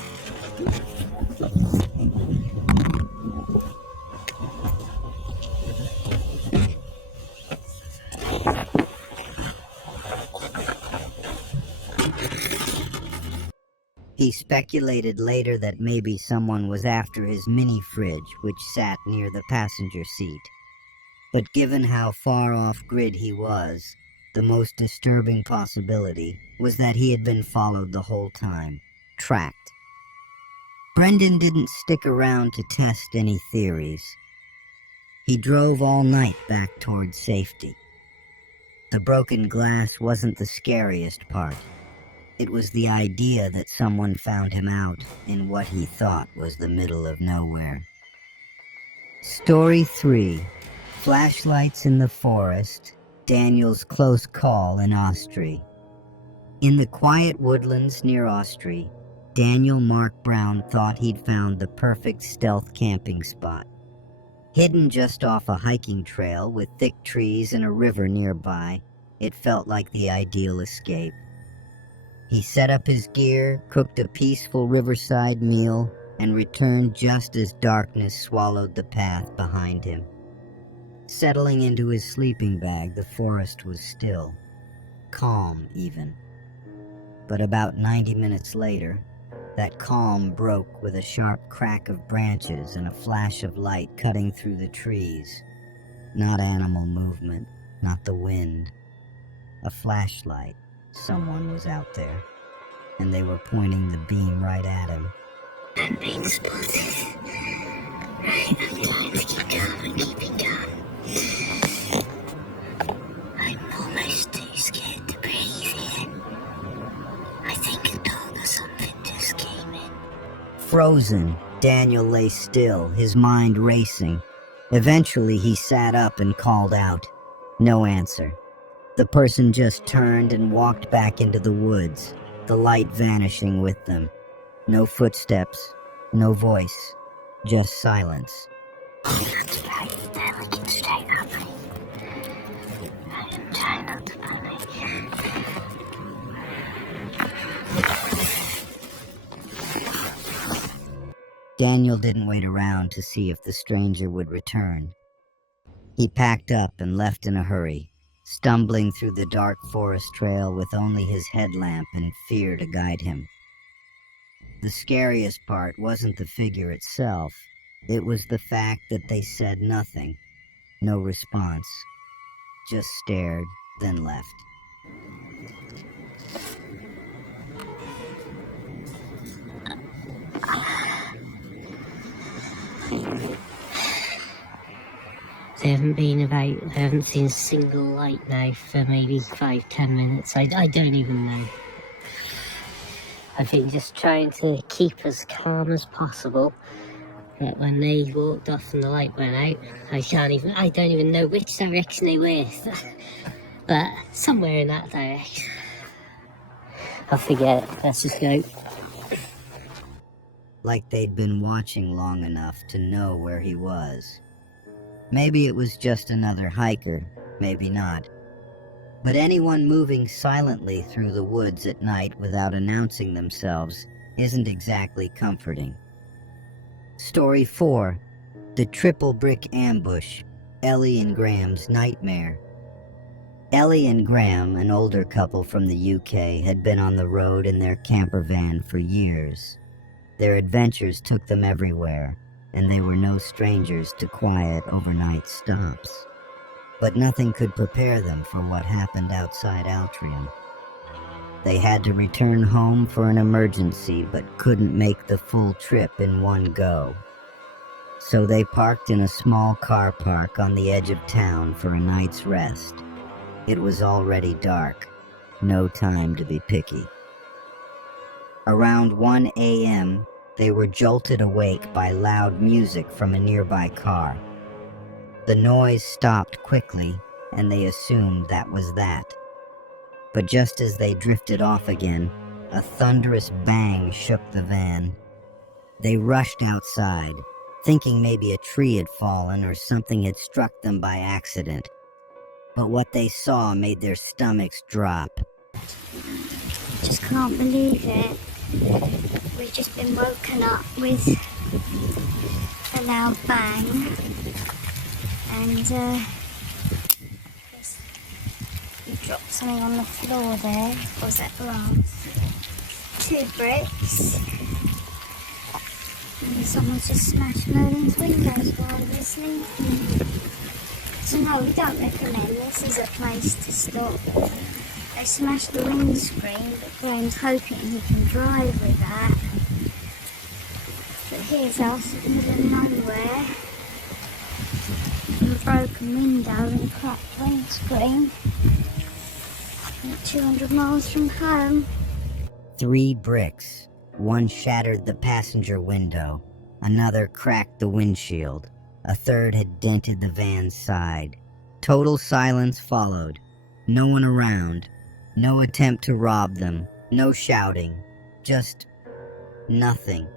He speculated later that maybe someone was after his mini fridge, which sat near the passenger seat. But given how far off-grid he was, the most disturbing possibility was that he had been followed the whole time, tracked. Brendan didn't stick around to test any theories. He drove all night back towards safety. The broken glass wasn't the scariest part. It was the idea that someone found him out in what he thought was the middle of nowhere. Story 3. Flashlights in the Forest. Daniel's Close Call in Austria. In the quiet woodlands near Austria, Daniel Mark Brown thought he'd found the perfect stealth camping spot. Hidden just off a hiking trail with thick trees and a river nearby, it felt like the ideal escape. He set up his gear, cooked a peaceful riverside meal, and returned just as darkness swallowed the path behind him. Settling into his sleeping bag, the forest was still. calm even. But about 90 minutes later, that calm broke with a sharp crack of branches and a flash of light cutting through the trees. Not animal movement, not the wind. A flashlight. Someone was out there, and they were pointing the beam right at him. I'm being spotted. Right, I'm trying to keep calm and keep it calm. I'm almost too scared to breathe in. I think a dog or something just came in. Frozen, Daniel lay still, his mind racing. Eventually, he sat up and called out. No answer. The person just turned and walked back into the woods, the light vanishing with them. No footsteps, no voice, just silence. That's right, they're looking straight at me. I'm trying not to panic. Daniel didn't wait around to see if the stranger would return. He packed up and left in a hurry, stumbling through the dark forest trail with only his headlamp and fear to guide him. The scariest part wasn't the figure itself, it was the fact that they said nothing, no response, just stared, then left. They haven't seen a single light now for maybe 5-10 minutes. I don't even know. I've been just trying to keep as calm as possible. But when they walked off and the light went out, I don't even know which direction they were. But somewhere in that direction. I'll forget it. Let's just go. Like they'd been watching long enough to know where he was. Maybe it was just another hiker, maybe not. But anyone moving silently through the woods at night without announcing themselves isn't exactly comforting. Story 4. The Triple Brick Ambush, Ellie and Graham's Nightmare. Ellie and Graham, an older couple from the UK, had been on the road in their camper van for years. Their adventures took them everywhere, and they were no strangers to quiet overnight stops. But nothing could prepare them for what happened outside Altrium. They had to return home for an emergency, but couldn't make the full trip in one go. So they parked in a small car park on the edge of town for a night's rest. It was already dark, no time to be picky. Around 1 a.m., they were jolted awake by loud music from a nearby car. The noise stopped quickly, and they assumed that was that. But just as they drifted off again, a thunderous bang shook the van. They rushed outside, thinking maybe a tree had fallen or something had struck them by accident. But what they saw made their stomachs drop. Just can't believe it. We've just been woken up with a loud bang, and you dropped something on the floor there. What was that glass? 2 bricks. And someone's just smashed Merlin's windows while listening. So no, we don't recommend this as a place to stop. They smashed the windscreen, but Graham's hoping he can drive with that. But here's us in the middle of nowhere. A broken window and a cracked windscreen. Not 200 miles from home. 3 bricks. One shattered the passenger window. Another cracked the windshield. A third had dented the van's side. Total silence followed. No one around. No attempt to rob them. No shouting. Just nothing.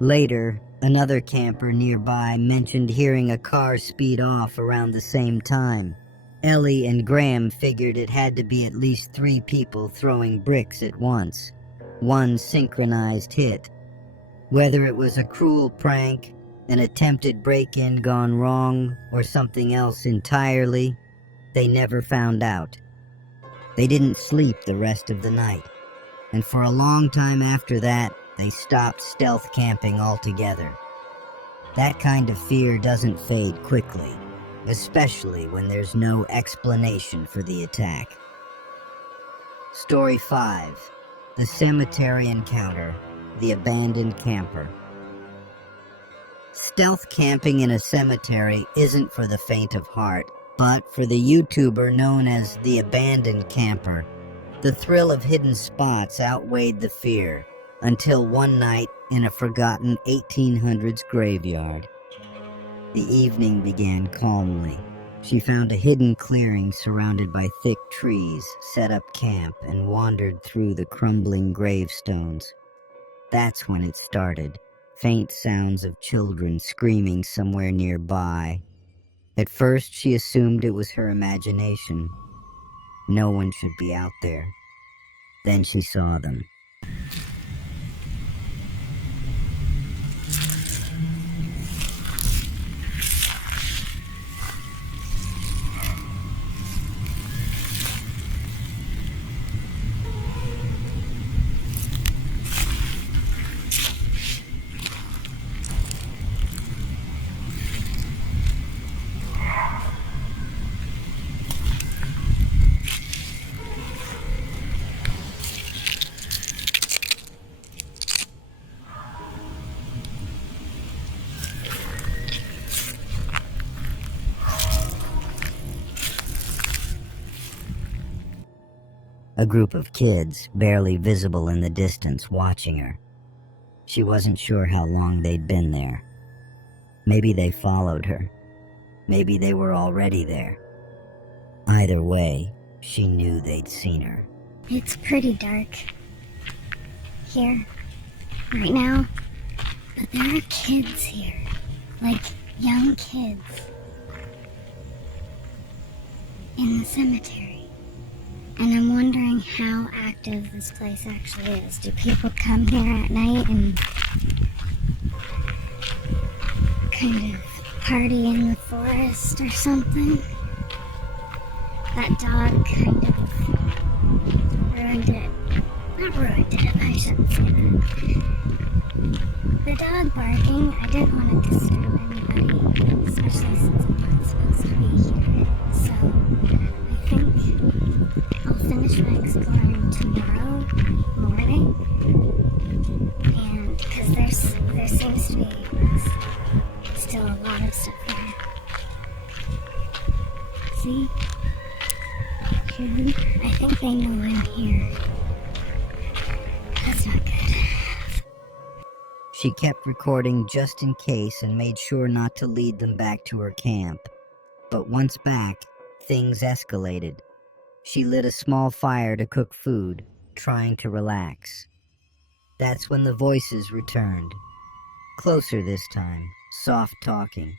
Later, another camper nearby mentioned hearing a car speed off around the same time. Ellie and Graham figured it had to be at least 3 people throwing bricks at once. One synchronized hit. Whether it was a cruel prank, an attempted break-in gone wrong, or something else entirely, they never found out. They didn't sleep the rest of the night, and for a long time after that, they stopped stealth camping altogether. That kind of fear doesn't fade quickly, especially when there's no explanation for the attack. Story 5. The Cemetery Encounter, the Abandoned Camper. Stealth camping in a cemetery isn't for the faint of heart, but for the YouTuber known as the Abandoned Camper, the thrill of hidden spots outweighed the fear, until one night in a forgotten 1800s graveyard. The evening began calmly. She found a hidden clearing surrounded by thick trees, set up camp, and wandered through the crumbling gravestones. That's when it started. Faint sounds of children screaming somewhere nearby. At first, she assumed it was her imagination. No one should be out there. Then she saw them. A group of kids, barely visible in the distance, watching her. She wasn't sure how long they'd been there. Maybe they followed her. Maybe they were already there. Either way, she knew they'd seen her. It's pretty dark here right now, but there are kids here, like young kids, in the cemetery. And I'm wondering how active this place actually is. Do people come here at night and kind of party in the forest or something? That dog kind of ruined it. Not ruined it, I shouldn't say that. The dog barking, I didn't want to disturb anybody, especially since I'm not supposed to be here. So, I think I'll finish my exploring tomorrow morning. And, because there seems to be still a lot of stuff here. See? I think they know I'm here. That's not good. She kept recording just in case and made sure not to lead them back to her camp. But once back, things escalated. She lit a small fire to cook food, trying to relax. That's when the voices returned. Closer this time, soft talking.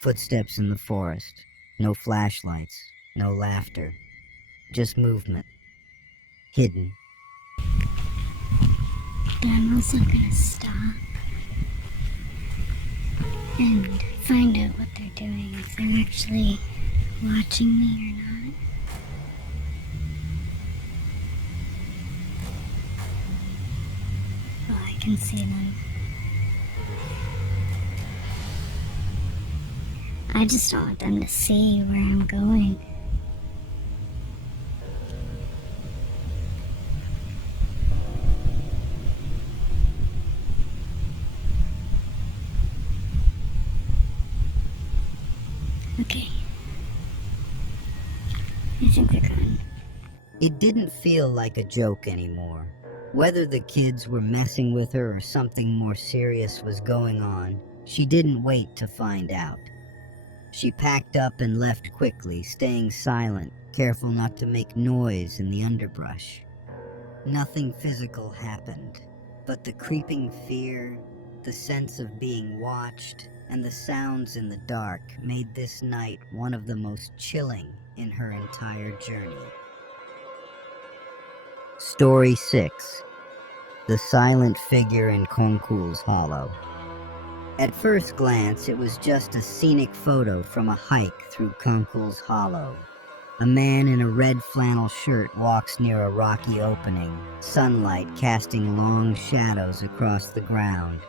Footsteps in the forest. No flashlights, no laughter. Just movement. Hidden. But I'm also gonna stop and find out what they're doing, if they're actually watching me or not. Well, I can see them. I just don't want them to see where I'm going. Okay. I think they're gone. It didn't feel like a joke anymore. Whether the kids were messing with her or something more serious was going on, she didn't wait to find out. She packed up and left quickly, staying silent, careful not to make noise in the underbrush. Nothing physical happened, but the creeping fear, the sense of being watched, and the sounds in the dark made this night one of the most chilling in her entire journey. Story 6. The Silent Figure in Konkul's Hollow. At first glance, it was just a scenic photo from a hike through Konkul's Hollow. A man in a red flannel shirt walks near a rocky opening, sunlight casting long shadows across the ground.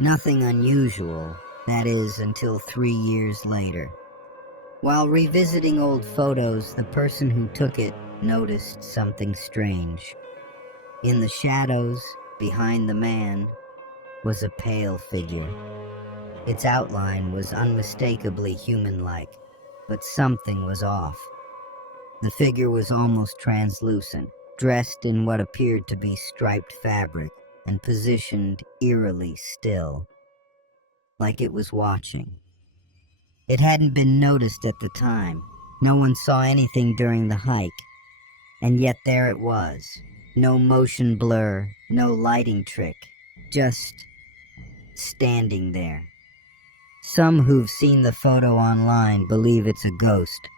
Nothing unusual, that is, until 3 years later. While revisiting old photos, the person who took it noticed something strange. In the shadows, behind the man, was a pale figure. Its outline was unmistakably human-like, but something was off. The figure was almost translucent, dressed in what appeared to be striped fabric, and positioned eerily still, like it was watching. It hadn't been noticed at the time. No one saw anything during the hike, and yet there it was. No motion blur, no lighting trick, just standing there. Some who've seen the photo online believe it's a ghost.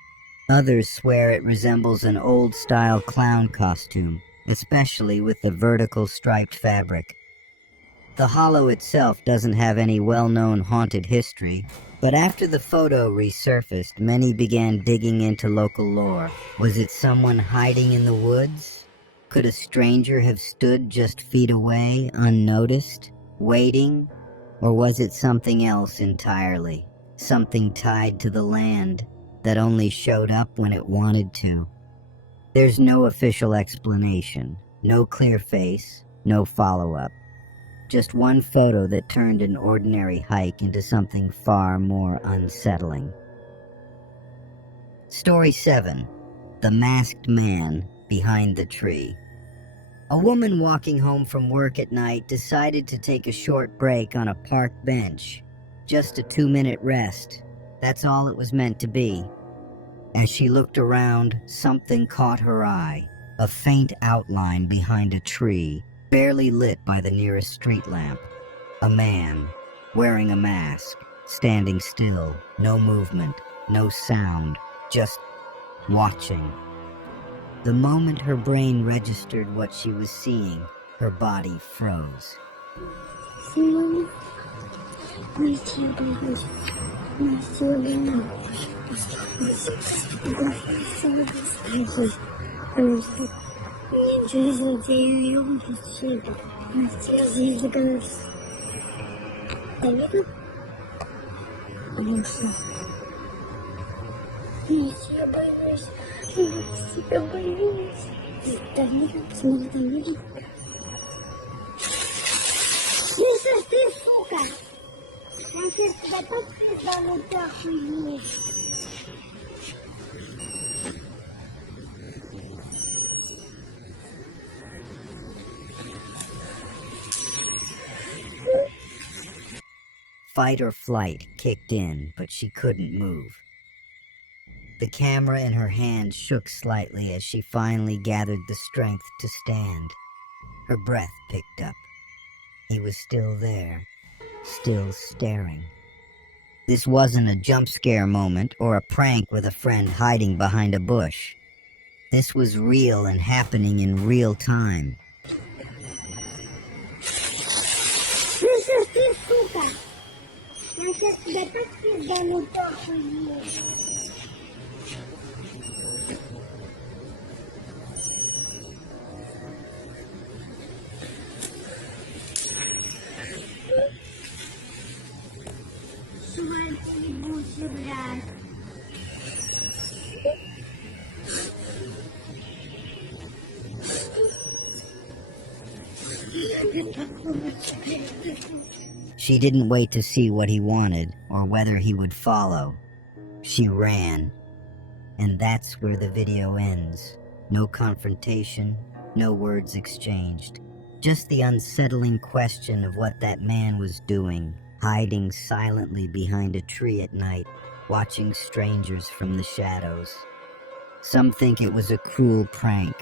Others swear it resembles an old-style clown costume, especially with the vertical striped fabric. The hollow itself doesn't have any well-known haunted history, but after the photo resurfaced, many began digging into local lore. Was it someone hiding in the woods? Could a stranger have stood just feet away, unnoticed, waiting? Or was it something else entirely? Something tied to the land that only showed up when it wanted to? There's no official explanation, no clear face, no follow-up. Just one photo that turned an ordinary hike into something far more unsettling. Story 7. The Masked Man Behind the Tree. A woman walking home from work at night decided to take a short break on a park bench. Just a 2-minute rest. That's all it was meant to be. As she looked around, something caught her eye. A faint outline behind a tree, barely lit by the nearest street lamp. A man, wearing a mask, standing still, no movement, no sound, just watching. The moment her brain registered what she was seeing, her body froze. Fight or flight kicked in, but she couldn't move. The camera in her hand shook slightly as she finally gathered the strength to stand. Her breath picked up. He was still there, still staring. This wasn't a jump scare moment or a prank with a friend hiding behind a bush. This was real and happening in real time. She didn't wait to see what he wanted or whether he would follow. She ran. And that's where the video ends. No confrontation, no words exchanged. Just the unsettling question of what that man was doing, hiding silently behind a tree at night, watching strangers from the shadows. Some think it was a cruel prank.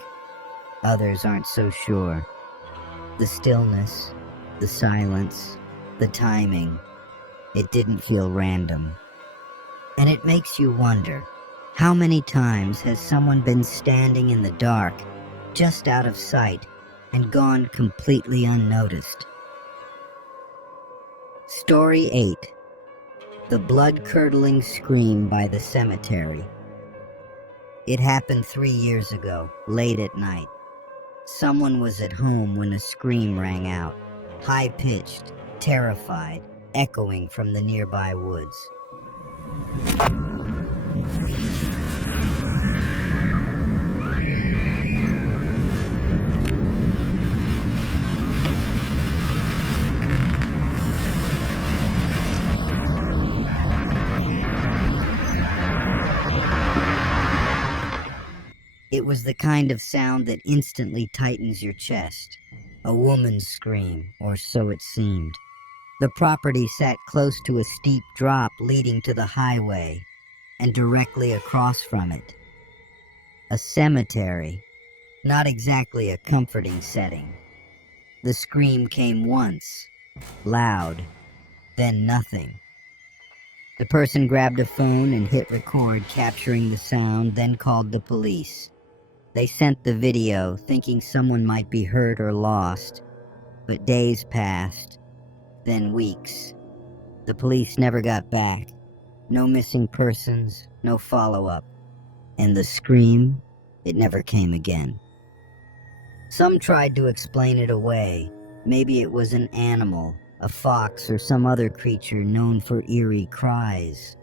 Others aren't so sure. The stillness, the silence, the timing, it didn't feel random. And it makes you wonder, how many times has someone been standing in the dark, just out of sight, and gone completely unnoticed? Story 8. The blood-curdling scream by the cemetery. It happened 3 years ago, late at night. Someone was at home when a scream rang out, high-pitched, terrified, echoing from the nearby woods. It was the kind of sound that instantly tightens your chest. A woman's scream, or so it seemed. The property sat close to a steep drop leading to the highway, and directly across from it, a cemetery. Not exactly a comforting setting. The scream came once, loud, then nothing. The person grabbed a phone and hit record, capturing the sound, then called the police. They sent the video, thinking someone might be hurt or lost, but days passed, then weeks. The police never got back. No missing persons, no follow-up. And the scream, it never came again. Some tried to explain it away. Maybe it was an animal, a fox or some other creature known for eerie cries.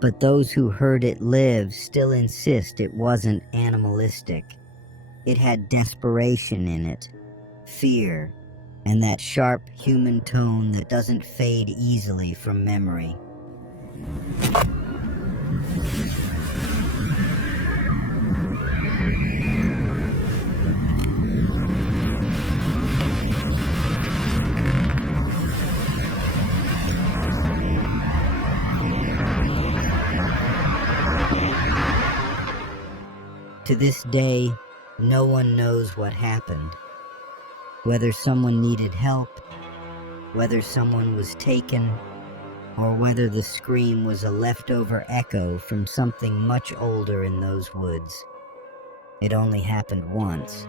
But those who heard it live still insist it wasn't animalistic. It had desperation in it, fear, and that sharp human tone that doesn't fade easily from memory. To this day, no one knows what happened. Whether someone needed help, whether someone was taken, or whether the scream was a leftover echo from something much older in those woods. It only happened once,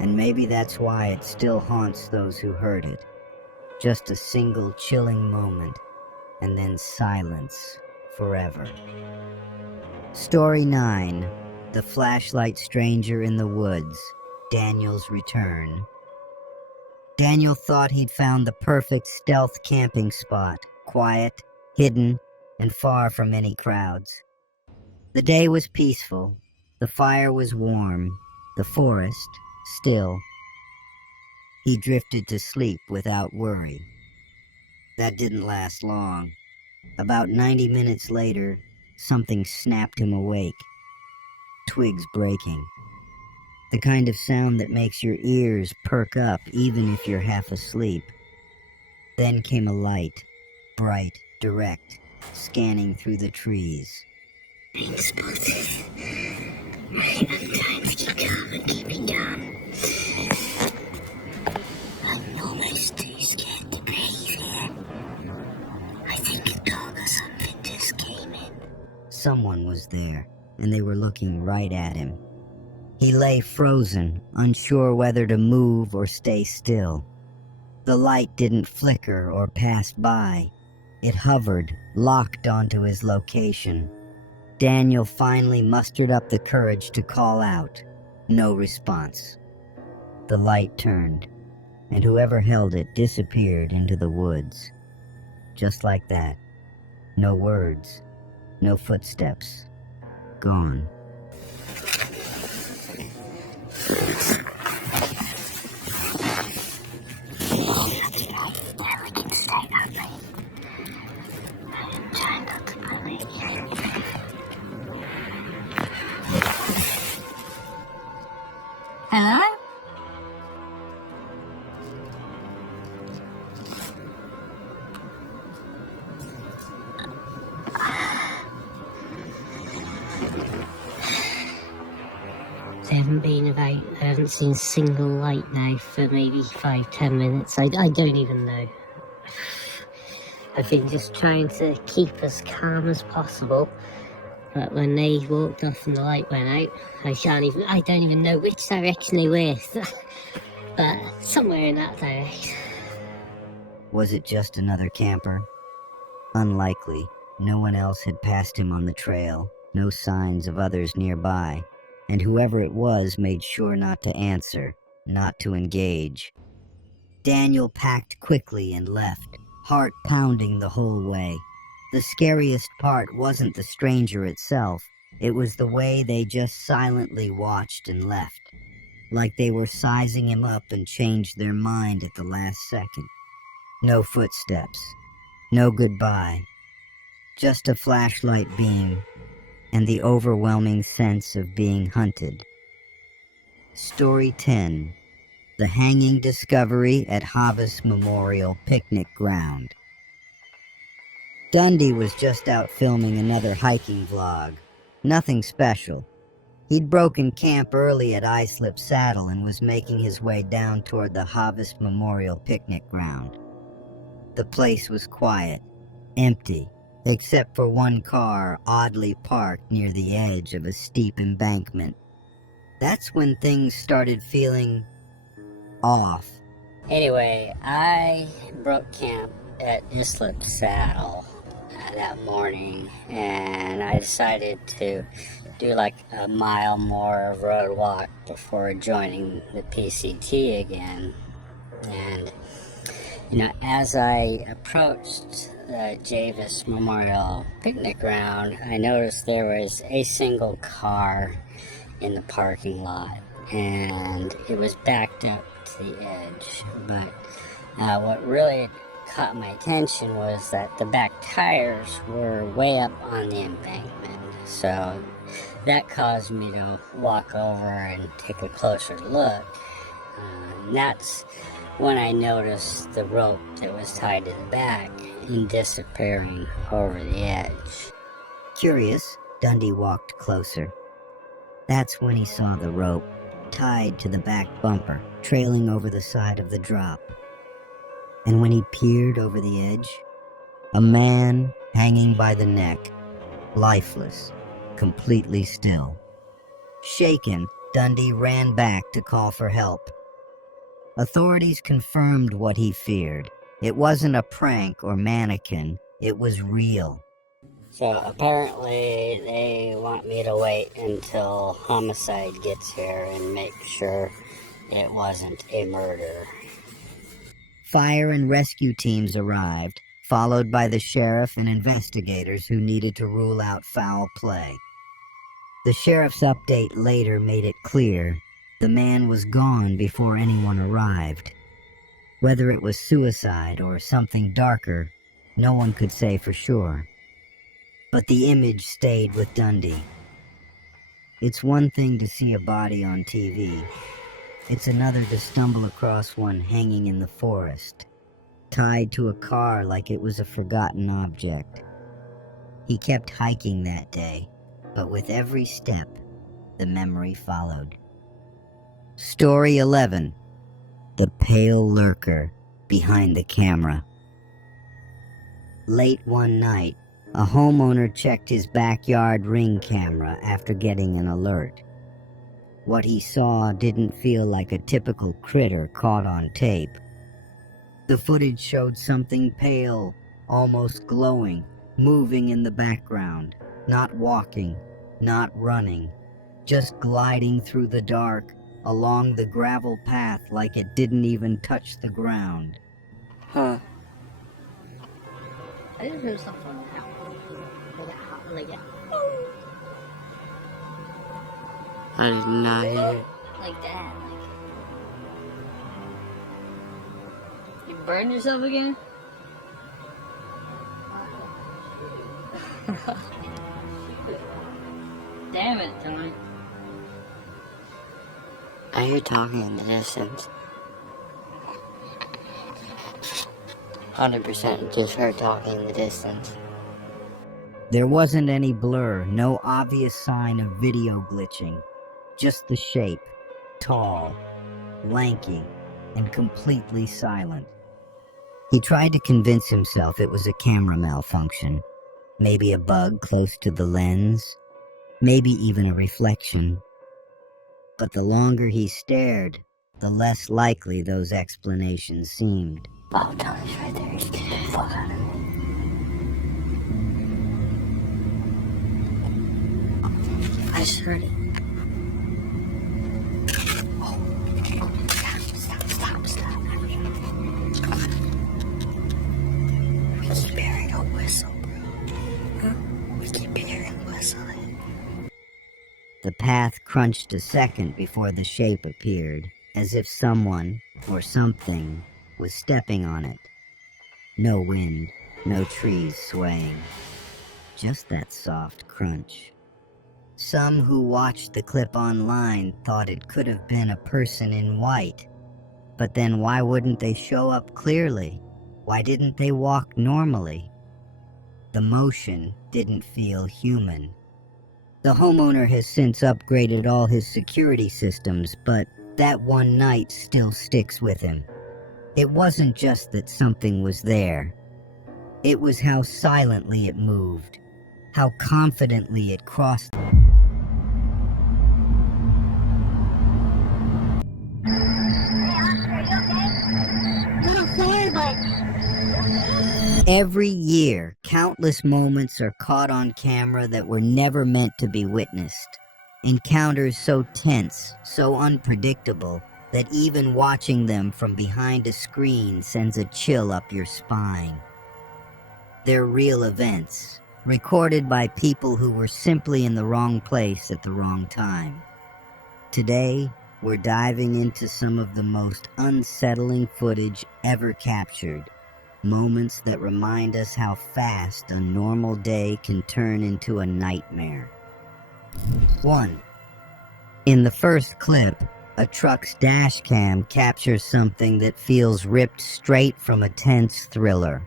and maybe that's why it still haunts those who heard it. Just a single chilling moment, and then silence forever. Story 9. The Flashlight Stranger in the Woods, Daniel's Return. Daniel thought he'd found the perfect stealth camping spot, quiet, hidden, and far from any crowds. The day was peaceful, the fire was warm, the forest still. He drifted to sleep without worry. That didn't last long. About 90 minutes later, something snapped him awake. Twigs breaking. The kind of sound that makes your ears perk up even if you're half asleep. Then came a light, bright, direct, scanning through the trees. Being spotted. Right, I'm trying to keep calm and keeping down. I'm almost too scared to breathe here. I think a dog or something just came in. Someone was there, and they were looking right at him. He lay frozen, unsure whether to move or stay still. The light didn't flicker or pass by. It hovered, locked onto his location. Daniel finally mustered up the courage to call out. No response. The light turned, and whoever held it disappeared into the woods. Just like that. No words, no footsteps. Gone. Hello? They haven't been about. I haven't seen a single light now for maybe 5-10 minutes. I don't even know. I've been just trying to keep as calm as possible. But when they walked off and the light went out, I don't even know which direction they were. But somewhere in that direction. Was it just another camper? Unlikely. No one else had passed him on the trail. no signs of others nearby, and whoever it was made sure not to answer, not to engage. Daniel packed quickly and left, heart pounding the whole way. The scariest part wasn't the stranger itself, it was the way they just silently watched and left, like they were sizing him up and changed their mind at the last second. No footsteps, no goodbye, just a flashlight beam and the overwhelming sense of being hunted. Story 10. The Hanging Discovery at Havis Memorial Picnic Ground. Dundee was just out filming another hiking vlog. Nothing special. He'd broken camp early at Islip Saddle and was making his way down toward the Havis Memorial Picnic Ground. The place was quiet, empty, except for one car oddly parked near the edge of a steep embankment. That's when things started feeling off. Anyway, I broke camp at Islip Saddle that morning, and I decided to do like a mile more of road walk before joining the PCT again. And as I approached the Javis Memorial Picnic Ground, I noticed there was a single car in the parking lot, and it was backed up to the edge. But what really caught my attention was that the back tires were way up on the embankment, so that caused me to walk over and take a closer look. And that's when I noticed the rope that was tied to the back and disappearing over the edge. Curious, Dundee walked closer. That's when he saw the rope, tied to the back bumper, trailing over the side of the drop. And when he peered over the edge, a man hanging by the neck, lifeless, completely still. Shaken, Dundee ran back to call for help. Authorities confirmed what he feared. It wasn't a prank or mannequin, it was real. So apparently they want me to wait until homicide gets here and make sure it wasn't a murder. Fire and rescue teams arrived, followed by the sheriff and investigators who needed to rule out foul play. The sheriff's update later made it clear the man was gone before anyone arrived. Whether it was suicide or something darker, no one could say for sure. But the image stayed with Dundee. It's one thing to see a body on TV. It's another to stumble across one hanging in the forest, tied to a car like it was a forgotten object. He kept hiking that day, but with every step, the memory followed. Story 11. The Pale Lurker Behind the Camera. Late one night, a homeowner checked his backyard Ring camera after getting an alert. What he saw didn't feel like a typical critter caught on tape. The footage showed something pale, almost glowing, moving in the background, not walking, not running, just gliding through the dark, along the gravel path like it didn't even touch the ground. Huh. I just heard something like that. I did not hear it. Like that. You burned yourself again? Damn it, Tony. I hear talking in the distance. 100% just heard talking in the distance. There wasn't any blur, no obvious sign of video glitching. Just the shape, tall, lanky, and completely silent. He tried to convince himself it was a camera malfunction. Maybe a bug close to the lens. Maybe even a reflection. But the longer he stared, the less likely those explanations seemed. Oh, Tony's right there. He's getting the fuck out of me. just heard it. Oh, stop. We keep hearing a whistle, bro. Huh? We keep hearing whistling. The path crunched a second before the shape appeared, as if someone, or something, was stepping on it. No wind, no trees swaying. Just that soft crunch. Some who watched the clip online thought it could have been a person in white. But then why wouldn't they show up clearly? Why didn't they walk normally? The motion didn't feel human. The homeowner has since upgraded all his security systems, but that one night still sticks with him. It wasn't just that something was there. It was how silently it moved, how confidently it crossed. Every year, countless moments are caught on camera that were never meant to be witnessed. Encounters so tense, so unpredictable, that even watching them from behind a screen sends a chill up your spine. They're real events, recorded by people who were simply in the wrong place at the wrong time. Today, we're diving into some of the most unsettling footage ever captured. Moments that remind us how fast a normal day can turn into a nightmare. 1. In the first clip, a truck's dash cam captures something that feels ripped straight from a tense thriller.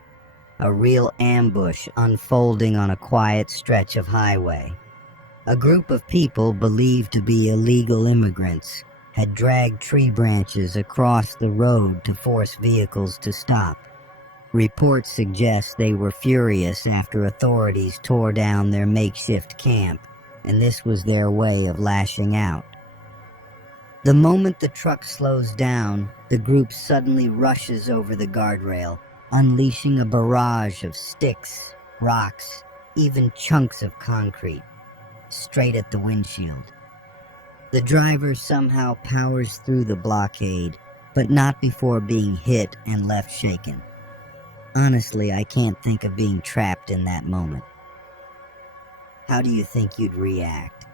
A real ambush unfolding on a quiet stretch of highway. A group of people believed to be illegal immigrants had dragged tree branches across the road to force vehicles to stop. Reports suggest they were furious after authorities tore down their makeshift camp, and this was their way of lashing out. The moment the truck slows down, the group suddenly rushes over the guardrail, unleashing a barrage of sticks, rocks, even chunks of concrete, straight at the windshield. The driver somehow powers through the blockade, but not before being hit and left shaken. Honestly, I can't think of being trapped in that moment. How do you think you'd react?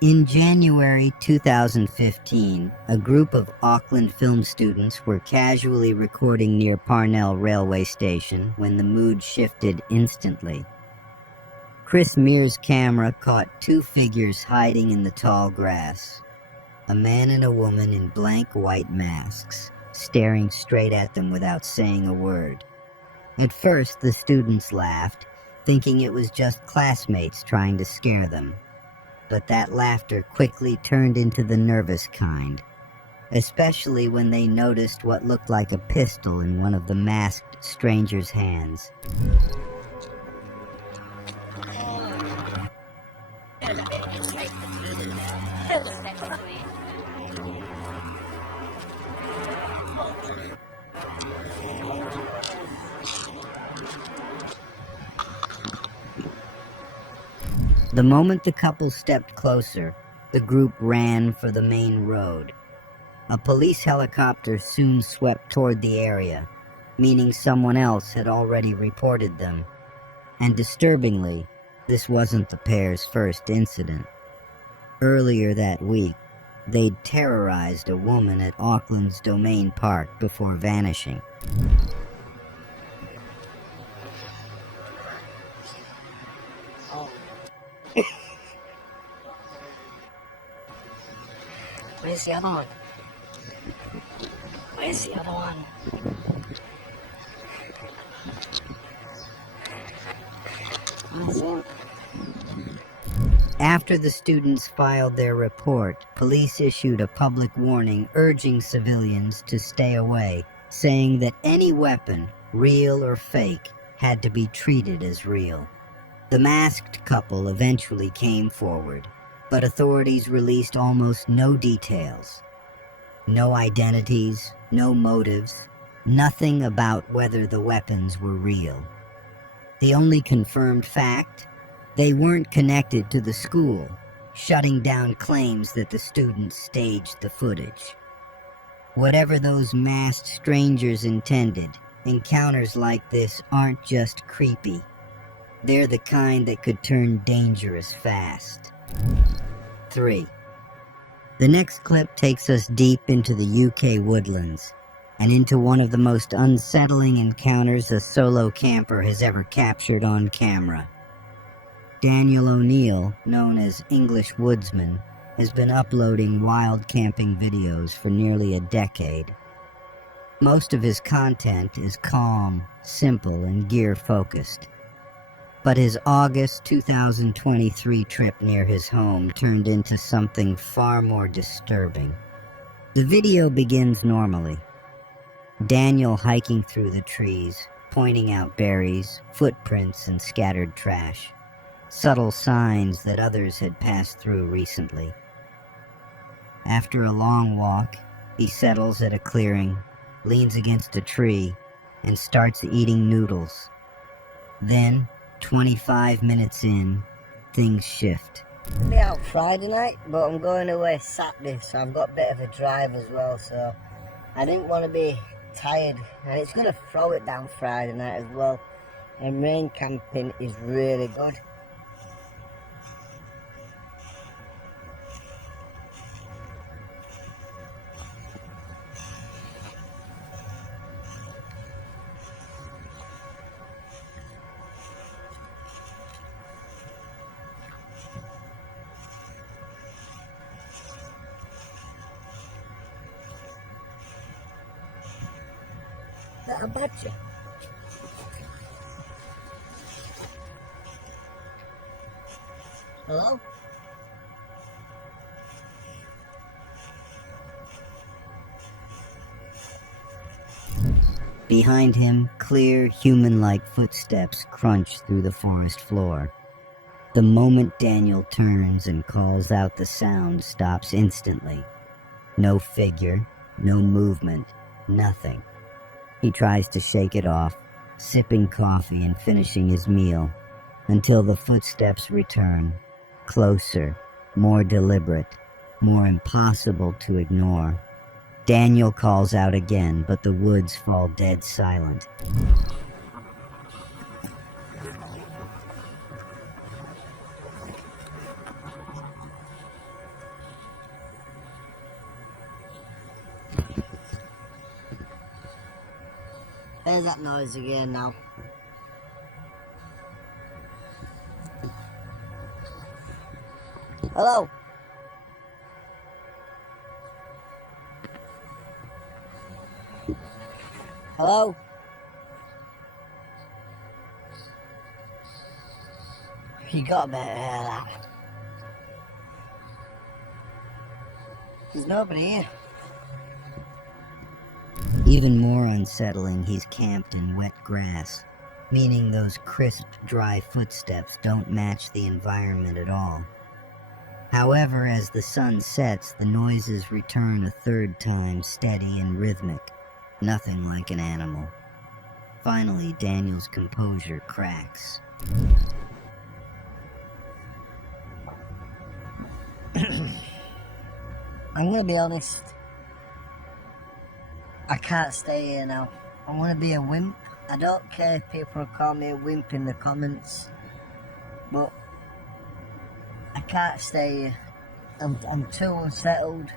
In January 2015, a group of Auckland film students were casually recording near Parnell railway station when the mood shifted instantly. Chris Mears' camera caught two figures hiding in the tall grass. A man and a woman in blank white masks, staring straight at them without saying a word. At first, the students laughed, thinking it was just classmates trying to scare them. But that laughter quickly turned into the nervous kind, especially when they noticed what looked like a pistol in one of the masked stranger's hands. The moment the couple stepped closer, the group ran for the main road. A police helicopter soon swept toward the area, meaning someone else had already reported them. And disturbingly, this wasn't the pair's first incident. Earlier that week, they'd terrorized a woman at Auckland's Domain Park before vanishing. Where's the other one? Where's the other one? I see him. After the students filed their report, police issued a public warning urging civilians to stay away, saying that any weapon, real or fake, had to be treated as real. The masked couple eventually came forward, but authorities released almost no details. No identities, no motives, nothing about whether the weapons were real. The only confirmed fact? They weren't connected to the school, shutting down claims that the students staged the footage. Whatever those masked strangers intended, encounters like this aren't just creepy. They're the kind that could turn dangerous fast. 3. The next clip takes us deep into the UK woodlands, and into one of the most unsettling encounters a solo camper has ever captured on camera. Daniel O'Neill, known as English Woodsman, has been uploading wild camping videos for nearly a decade. Most of his content is calm, simple, and gear-focused. But his August 2023 trip near his home turned into something far more disturbing. The video begins normally. Daniel hiking through the trees, pointing out berries, footprints, and scattered trash. Subtle signs that others had passed through recently. After a long walk, he settles at a clearing, leans against a tree, and starts eating noodles. Then, 25 minutes in, things shift. I'll be out Friday night, but I'm going away Saturday, so I've got a bit of a drive as well, so I didn't want to be tired, and it's going to throw it down Friday night as well, and rain camping is really good. That a badger? Hello? Behind him, clear, human-like footsteps crunch through the forest floor. The moment Daniel turns and calls out, the sound stops instantly. No figure, no movement, nothing. He tries to shake it off, sipping coffee and finishing his meal, until the footsteps return, closer, more deliberate, more impossible to ignore. Daniel calls out again, but the woods fall dead silent. There's that noise again now. Hello? Hello? You got a bit of that. There's nobody here. Even more unsettling, he's camped in wet grass, meaning those crisp, dry footsteps don't match the environment at all. However, as the sun sets, the noises return a third time, steady and rhythmic, nothing like an animal. Finally, Daniel's composure cracks. I'm gonna be honest. I can't stay here now. I want to be a wimp. I don't care if people call me a wimp in the comments, but I can't stay here. I'm too unsettled.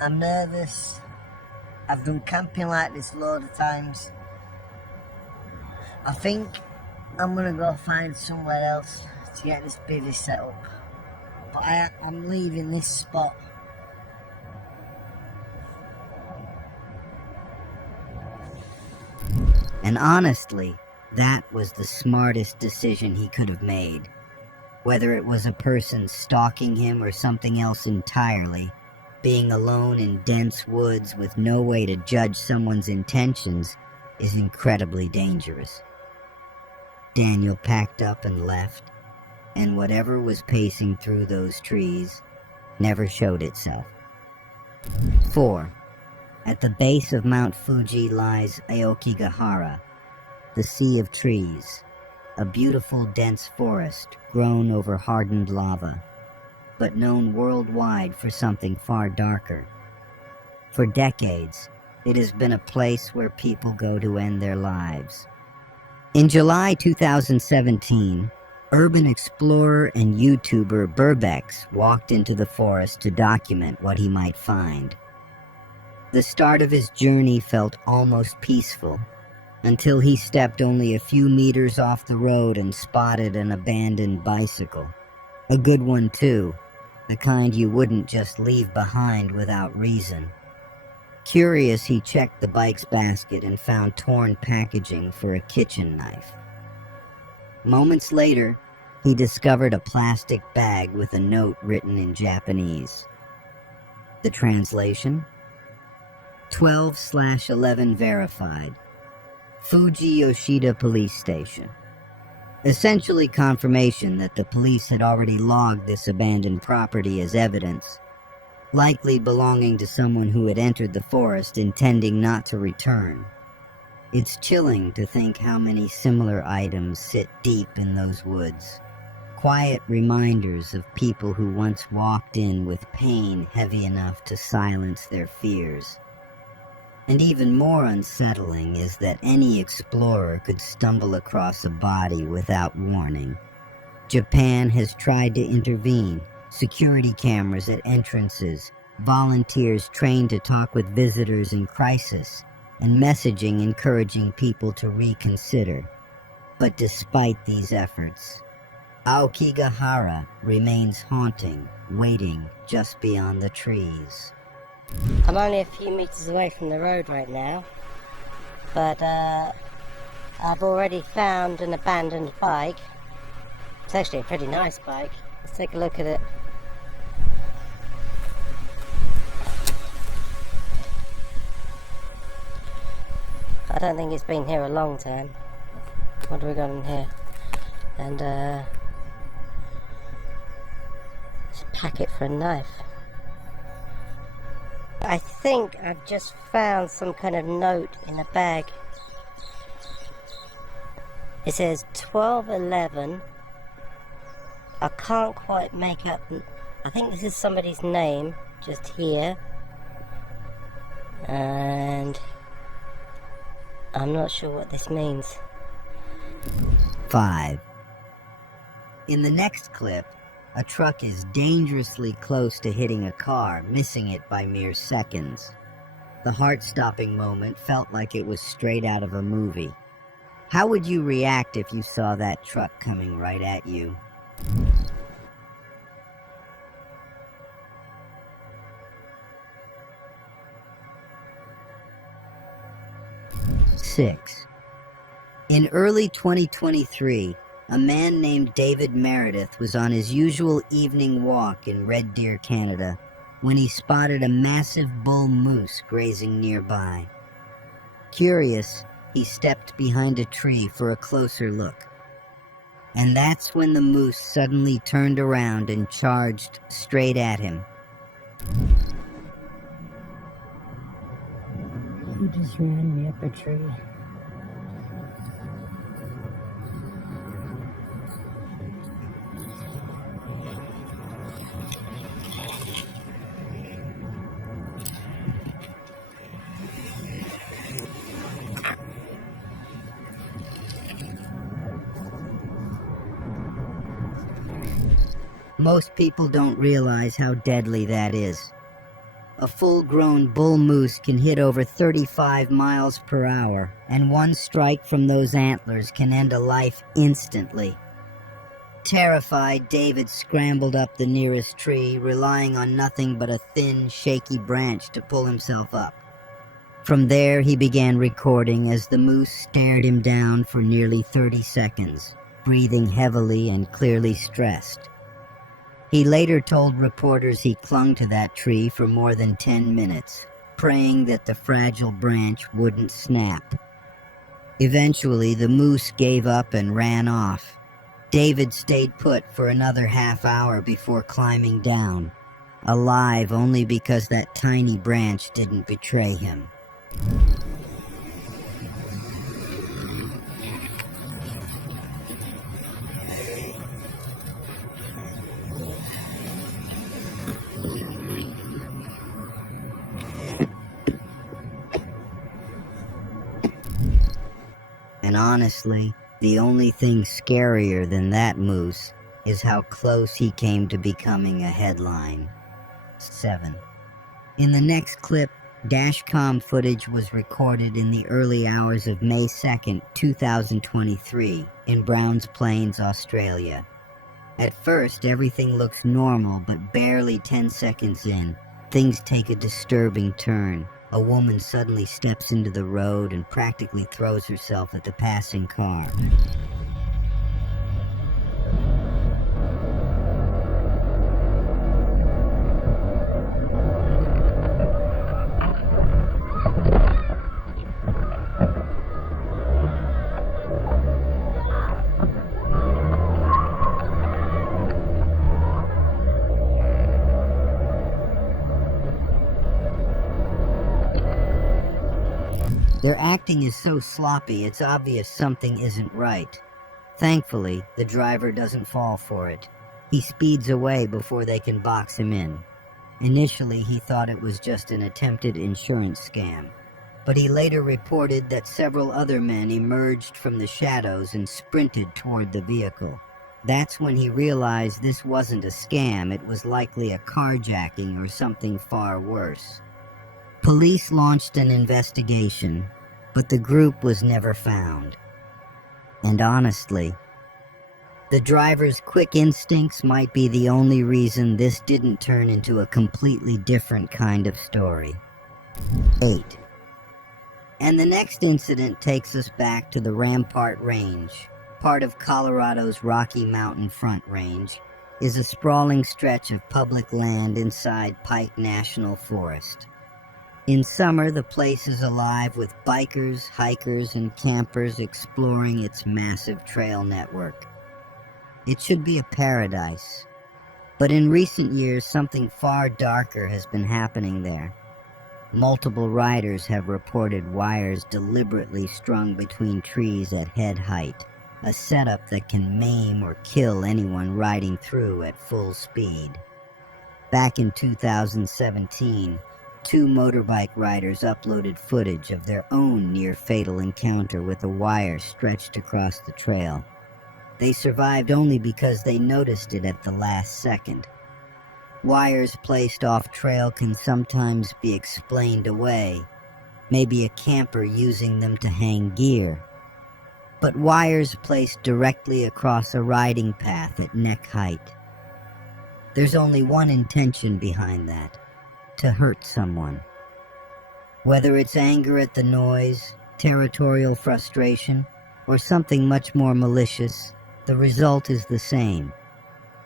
I'm nervous. I've done camping like this a load of times. I think I'm gonna go find somewhere else to get this bivvy set up. But I'm leaving this spot. And honestly, That was the smartest decision he could have made. Whether it was a person stalking him or something else entirely, being alone in dense woods with no way to judge someone's intentions is incredibly dangerous. Daniel packed up and left, and whatever was pacing through those trees never showed itself. 4. At the base of Mount Fuji lies Aokigahara, the Sea of Trees, a beautiful dense forest grown over hardened lava, but known worldwide for something far darker. For decades, it has been a place where people go to end their lives. In July 2017, urban explorer and YouTuber Burbex walked into the forest to document what he might find. The start of his journey felt almost peaceful, until he stepped only a few meters off the road and spotted an abandoned bicycle. A good one too, the kind you wouldn't just leave behind without reason. Curious, he checked the bike's basket and found torn packaging for a kitchen knife. Moments later, he discovered a plastic bag with a note written in Japanese. The translation? 12/11 verified. Fuji Yoshida Police Station. Essentially confirmation that the police had already logged this abandoned property as evidence, likely belonging to someone who had entered the forest intending not to return. It's chilling to think how many similar items sit deep in those woods. Quiet reminders of people who once walked in with pain heavy enough to silence their fears. And even more unsettling is that any explorer could stumble across a body without warning. Japan has tried to intervene. Security cameras at entrances, volunteers trained to talk with visitors in crisis, and messaging encouraging people to reconsider. But despite these efforts, Aokigahara remains haunting, waiting just beyond the trees. I'm only a few meters away from the road right now, but I've already found an abandoned bike. It's actually a pretty nice bike. Let's take a look at it. I don't think it's been here a long time. What do we got in here? And it's a packet for a knife. I think I've just found some kind of note in a bag. It says 12/11. I can't quite make out. I think this is somebody's name just here. And I'm not sure what this means. 5. In the next clip, a truck is dangerously close to hitting a car, missing it by mere seconds. The heart-stopping moment felt like it was straight out of a movie. How would you react if you saw that truck coming right at you? Six. In early 2023, a man named David Meredith was on his usual evening walk in Red Deer, Canada, when he spotted a massive bull moose grazing nearby. Curious, he stepped behind a tree for a closer look. And that's when the moose suddenly turned around and charged straight at him. He just ran me up a tree. Most people don't realize how deadly that is. A full-grown bull moose can hit over 35 miles per hour, and one strike from those antlers can end a life instantly. Terrified, David scrambled up the nearest tree, relying on nothing but a thin, shaky branch to pull himself up. From there, he began recording as the moose stared him down for nearly 30 seconds, breathing heavily and clearly stressed. He later told reporters he clung to that tree for more than 10 minutes, praying that the fragile branch wouldn't snap. Eventually, the moose gave up and ran off. David stayed put for another half hour before climbing down, alive only because that tiny branch didn't betray him. And honestly, the only thing scarier than that moose is how close he came to becoming a headline. 7. In the next clip, dashcam footage was recorded in the early hours of May 2nd, 2023, in Browns Plains, Australia. At first, everything looks normal, but barely 10 seconds in, things take a disturbing turn. A woman suddenly steps into the road and practically throws herself at the passing car. Their acting is so sloppy, it's obvious something isn't right. Thankfully, the driver doesn't fall for it. He speeds away before they can box him in. Initially, he thought it was just an attempted insurance scam, but he later reported that several other men emerged from the shadows and sprinted toward the vehicle. That's when he realized this wasn't a scam, it was likely a carjacking or something far worse. Police launched an investigation, but the group was never found. And honestly, the driver's quick instincts might be the only reason this didn't turn into a completely different kind of story. 8. And the next incident takes us back to the Rampart Range. Part of Colorado's Rocky Mountain Front Range is a sprawling stretch of public land inside Pike National Forest. In summer, the place is alive with bikers, hikers, and campers exploring its massive trail network. It should be a paradise, but in recent years, something far darker has been happening there. Multiple riders have reported wires deliberately strung between trees at head height, a setup that can maim or kill anyone riding through at full speed. Back in 2017, 2 motorbike riders uploaded footage of their own near-fatal encounter with a wire stretched across the trail. They survived only because they noticed it at the last second. Wires placed off-trail can sometimes be explained away, maybe a camper using them to hang gear. But wires placed directly across a riding path at neck height. There's only one intention behind that: to hurt someone. Whether it's anger at the noise, territorial frustration, or something much more malicious, the result is the same.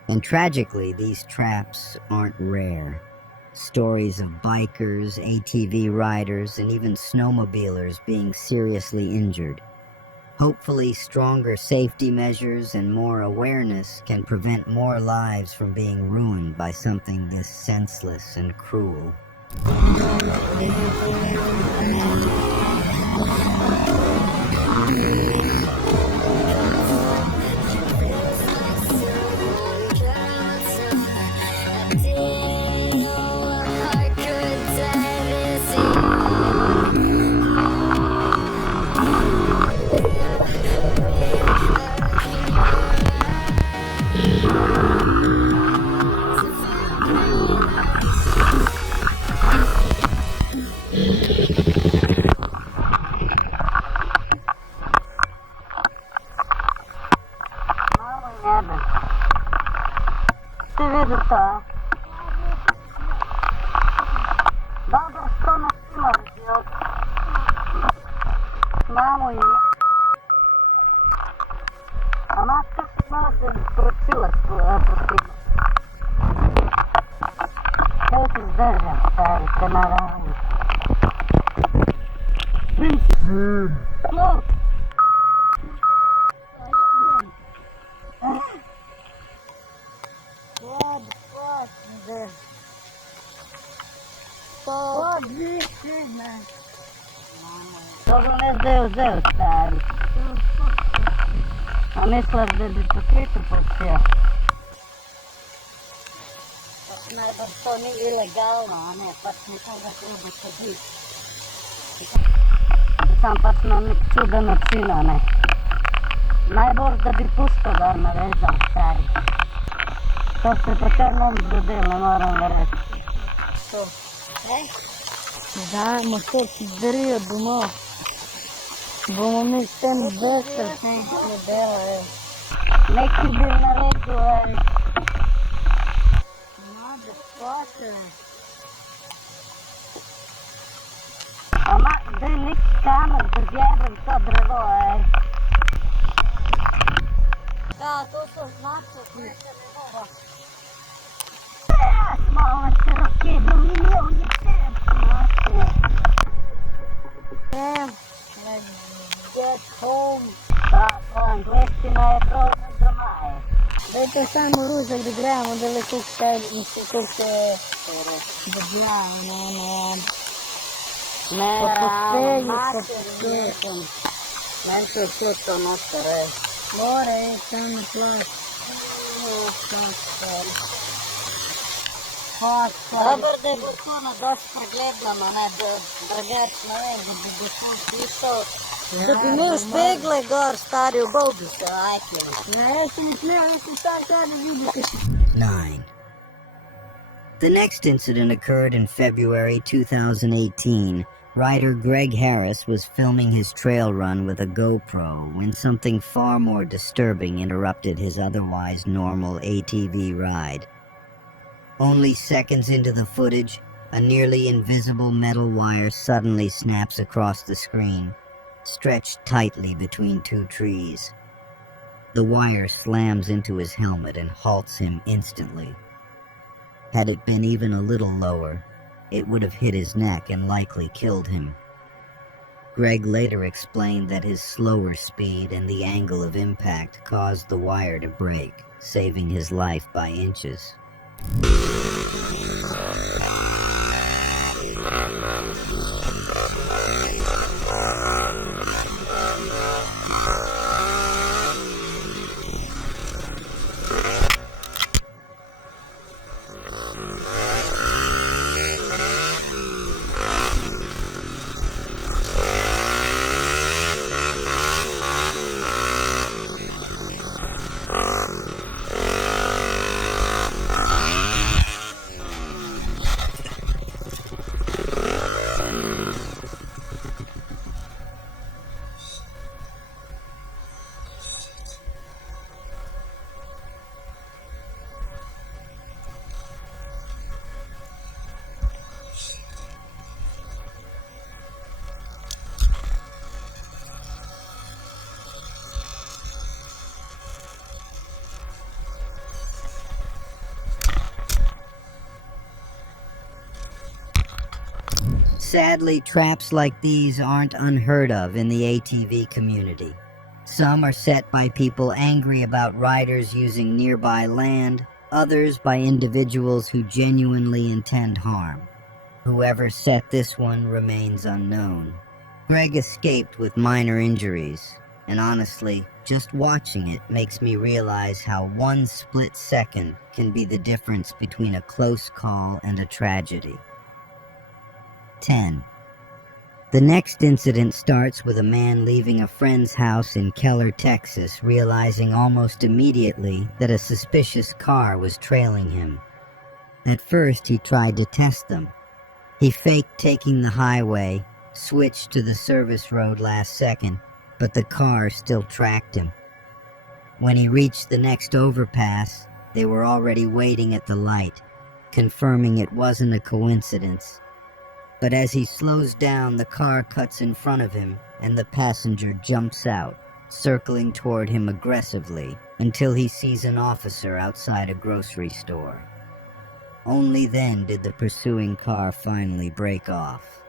And tragically, these traps aren't rare. Stories of bikers, ATV riders, and even snowmobilers being seriously injured. Hopefully, stronger safety measures and more awareness can prevent more lives from being ruined by something this senseless and cruel. Dobro ne zeo, stari. A misliš da bi to svijetu pustio? Najbolj to nije ilegalno, a ne, pač nekoga treba će biti. Sam pač na nek čudan način, a ne. Najbolj da bi pustio da me vezal, stari. To se pa kar nam zgodilo, ne moram ga reći. To, Da, ma to ti drio bomo mi s tem besel, ne dela, neki bi naredil, Mlade, spate. ama da je nek kamer, da zjebem to drevo, Da, to so značke. Malo se rakedo, milijon je Get home. tako, angleština je problem za maje. Dajte samo ruzak da gremo, da le kuk se držajo, ne. Ne, posegli, mater, meni se je šlo to noter, More, tam na plaž. Dobro da je bilo to na dosti pregledano, ne, drugač ne vem, da bi došlo slišal. Da bi imel špegle gor, stari, obal bi se, ajke. Ne, se mi smeo, sam sada vidite. 9. The next incident occurred in February 2018. Writer Greg Harris was filming his trail run with a GoPro when something far more disturbing interrupted his otherwise normal ATV ride. Only seconds into the footage, a nearly invisible metal wire suddenly snaps across the screen, stretched tightly between two trees. The wire slams into his helmet and halts him instantly. Had it been even a little lower, it would have hit his neck and likely killed him. Greg later explained that his slower speed and the angle of impact caused the wire to break, saving his life by inches. Sadly, traps like these aren't unheard of in the ATV community. Some are set by people angry about riders using nearby land, others by individuals who genuinely intend harm. Whoever set this one remains unknown. Greg escaped with minor injuries, and honestly, just watching it makes me realize how one split second can be the difference between a close call and a tragedy. 10. The next incident starts with a man leaving a friend's house in Keller, Texas, realizing almost immediately that a suspicious car was trailing him. At first, he tried to test them. He faked taking the highway, switched to the service road last second, but the car still tracked him. When he reached the next overpass, they were already waiting at the light, confirming it wasn't a coincidence. But as he slows down, the car cuts in front of him, and the passenger jumps out, circling toward him aggressively until he sees an officer outside a grocery store. Only then did the pursuing car finally break off.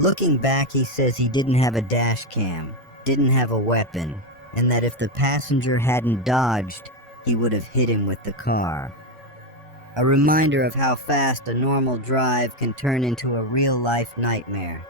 Looking back, he says he didn't have a dash cam, didn't have a weapon, and that if the passenger hadn't dodged, he would have hit him with the car. A reminder of how fast a normal drive can turn into a real-life nightmare.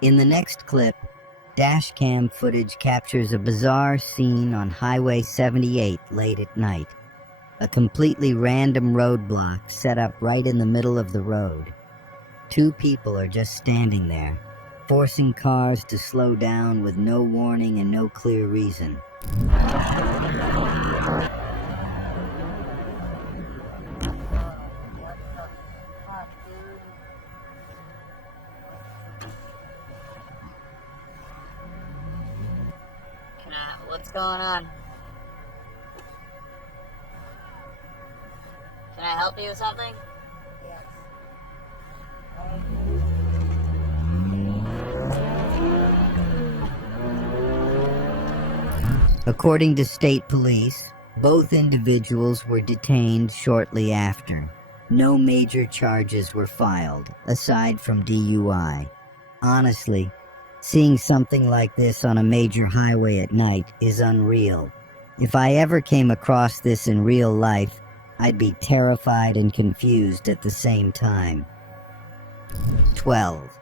In the next clip, dashcam footage captures a bizarre scene on Highway 78 late at night. A completely random roadblock set up right in the middle of the road. Two people are just standing there, forcing cars to slow down with no warning and no clear reason. What's going on? Can I help you with something? According to state police, both individuals were detained shortly after. No major charges were filed, aside from DUI. Honestly, seeing something like this on a major highway at night is unreal. If I ever came across this in real life, I'd be terrified and confused at the same time. 12.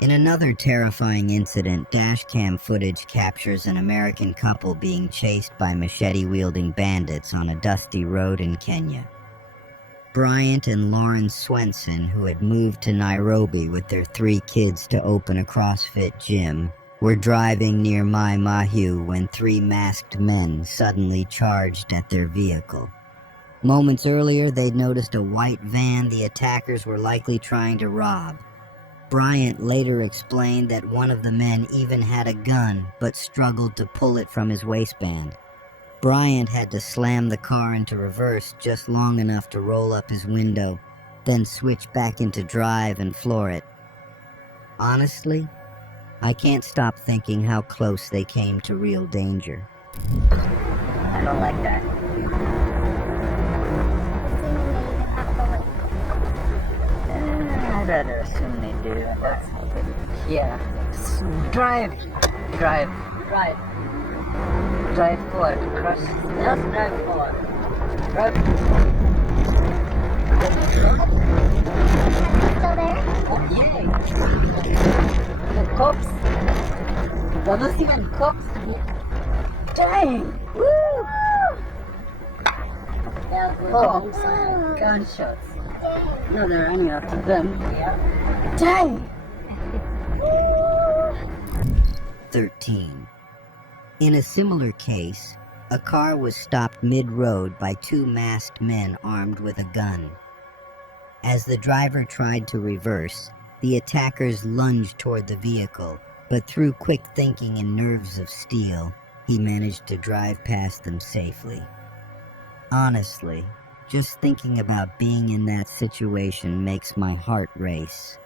In another terrifying incident, dashcam footage captures an American couple being chased by machete-wielding bandits on a dusty road in Kenya. Bryant and Lauren Swenson, who had moved to Nairobi with their 3 kids to open a CrossFit gym, were driving near Mai Mahiu when 3 masked men suddenly charged at their vehicle. Moments earlier, they'd noticed a white van the attackers were likely trying to rob. Bryant later explained that one of the men even had a gun, but struggled to pull it from his waistband. Bryant had to slam the car into reverse just long enough to roll up his window, then switch back into drive and floor it. Honestly, I can't stop thinking how close they came to real danger. I don't like that. I'd rather assume they do. That's yeah. Drive forward. Cross. Just drive forward. Drive. Still there? Oh yeah. The cops. That was even cops. Dang. Woo. Oh, gunshots. No, there are any after them. Yeah. Dang. 13. In a similar case, a car was stopped mid-road by 2 masked men armed with a gun. As the driver tried to reverse, the attackers lunged toward the vehicle, but through quick thinking and nerves of steel, he managed to drive past them safely. Honestly, just thinking about being in that situation makes my heart race.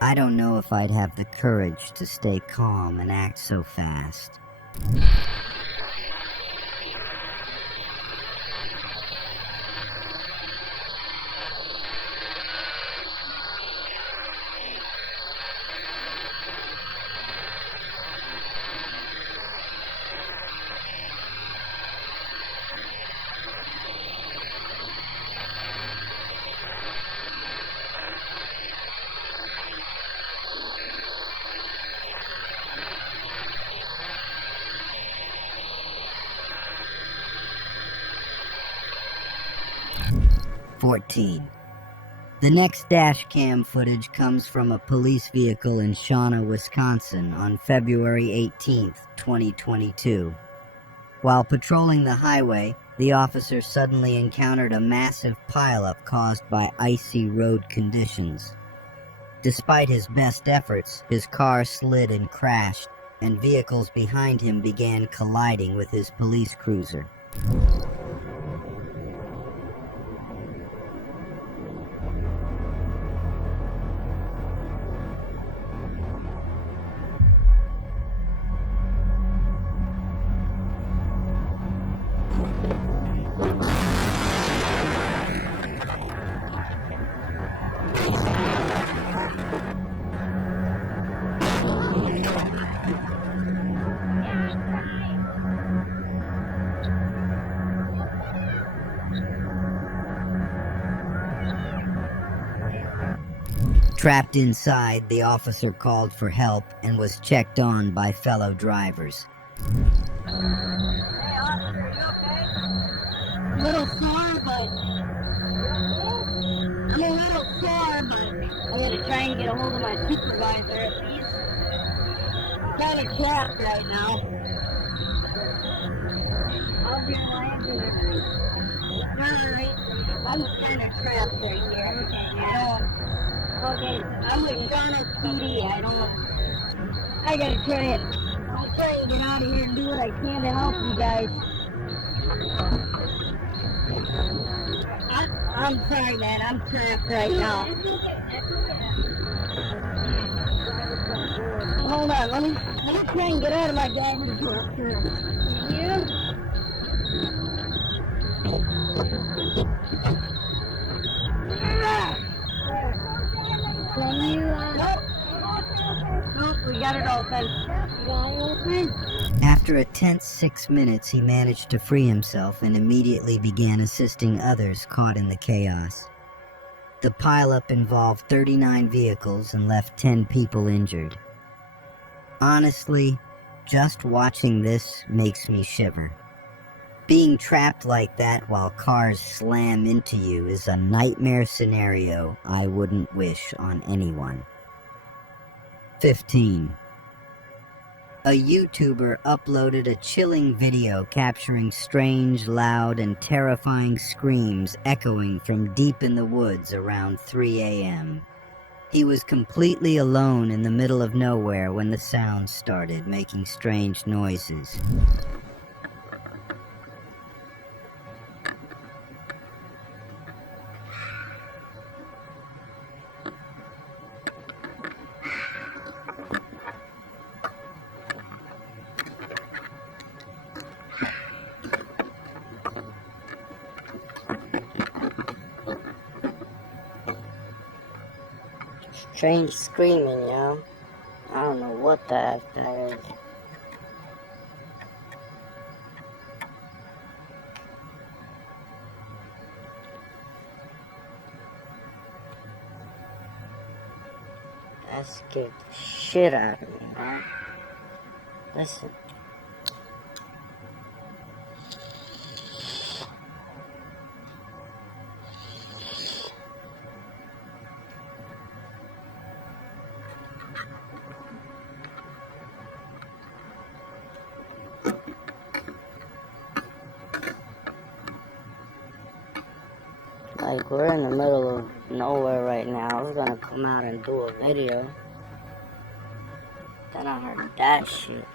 I don't know if I'd have the courage to stay calm and act so fast. The next dash cam footage comes from a police vehicle in Shawnee, Wisconsin on February 18th, 2022. While patrolling the highway, the officer suddenly encountered a massive pileup caused by icy road conditions. Despite his best efforts, his car slid and crashed, and vehicles behind him began colliding with his police cruiser. Trapped inside, the officer called for help and was checked on by fellow drivers. Hey, officer, you okay? A little sore, but... I'm a little sore, but I'm gonna try and get a hold of my supervisor. He's kind of trapped right now. I'll be alright. I'm kind of trapped right here. Okay, I'm with John's PD. I gotta try it. I'll try and get out of here and do what I can to help you guys. I'm sorry, man. I'm trapped right now. Hold on, let me try and get out of my dad's door first. You? Can you, Nope, we got it open. You got it open? After a tense 6 minutes, he managed to free himself and immediately began assisting others caught in the chaos. The pileup involved 39 vehicles and left 10 people injured. Honestly, just watching this makes me shiver. Being trapped like that while cars slam into you is a nightmare scenario I wouldn't wish on anyone. 15. A YouTuber uploaded a chilling video capturing strange, loud, and terrifying screams echoing from deep in the woods around 3 a.m. He was completely alone in the middle of nowhere when the sounds started making strange noises. Strange screaming, yo. I don't know what the heck that is. That scared the shit out of me, man. Listen. Like, we're in the middle of nowhere right now. I was gonna come out and do a video. Then I heard that shit.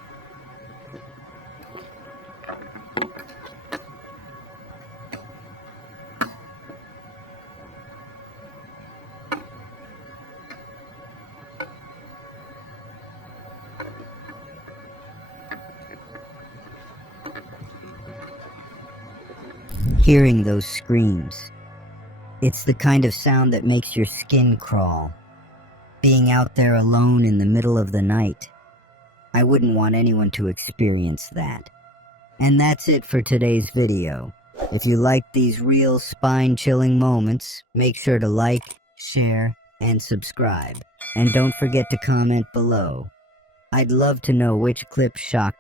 hearing those screams. It's the kind of sound that makes your skin crawl. Being out there alone in the middle of the night. I wouldn't want anyone to experience that. And that's it for today's video. If you like these real spine-chilling moments, make sure to like, share, and subscribe. And don't forget to comment below. I'd love to know which clip shocked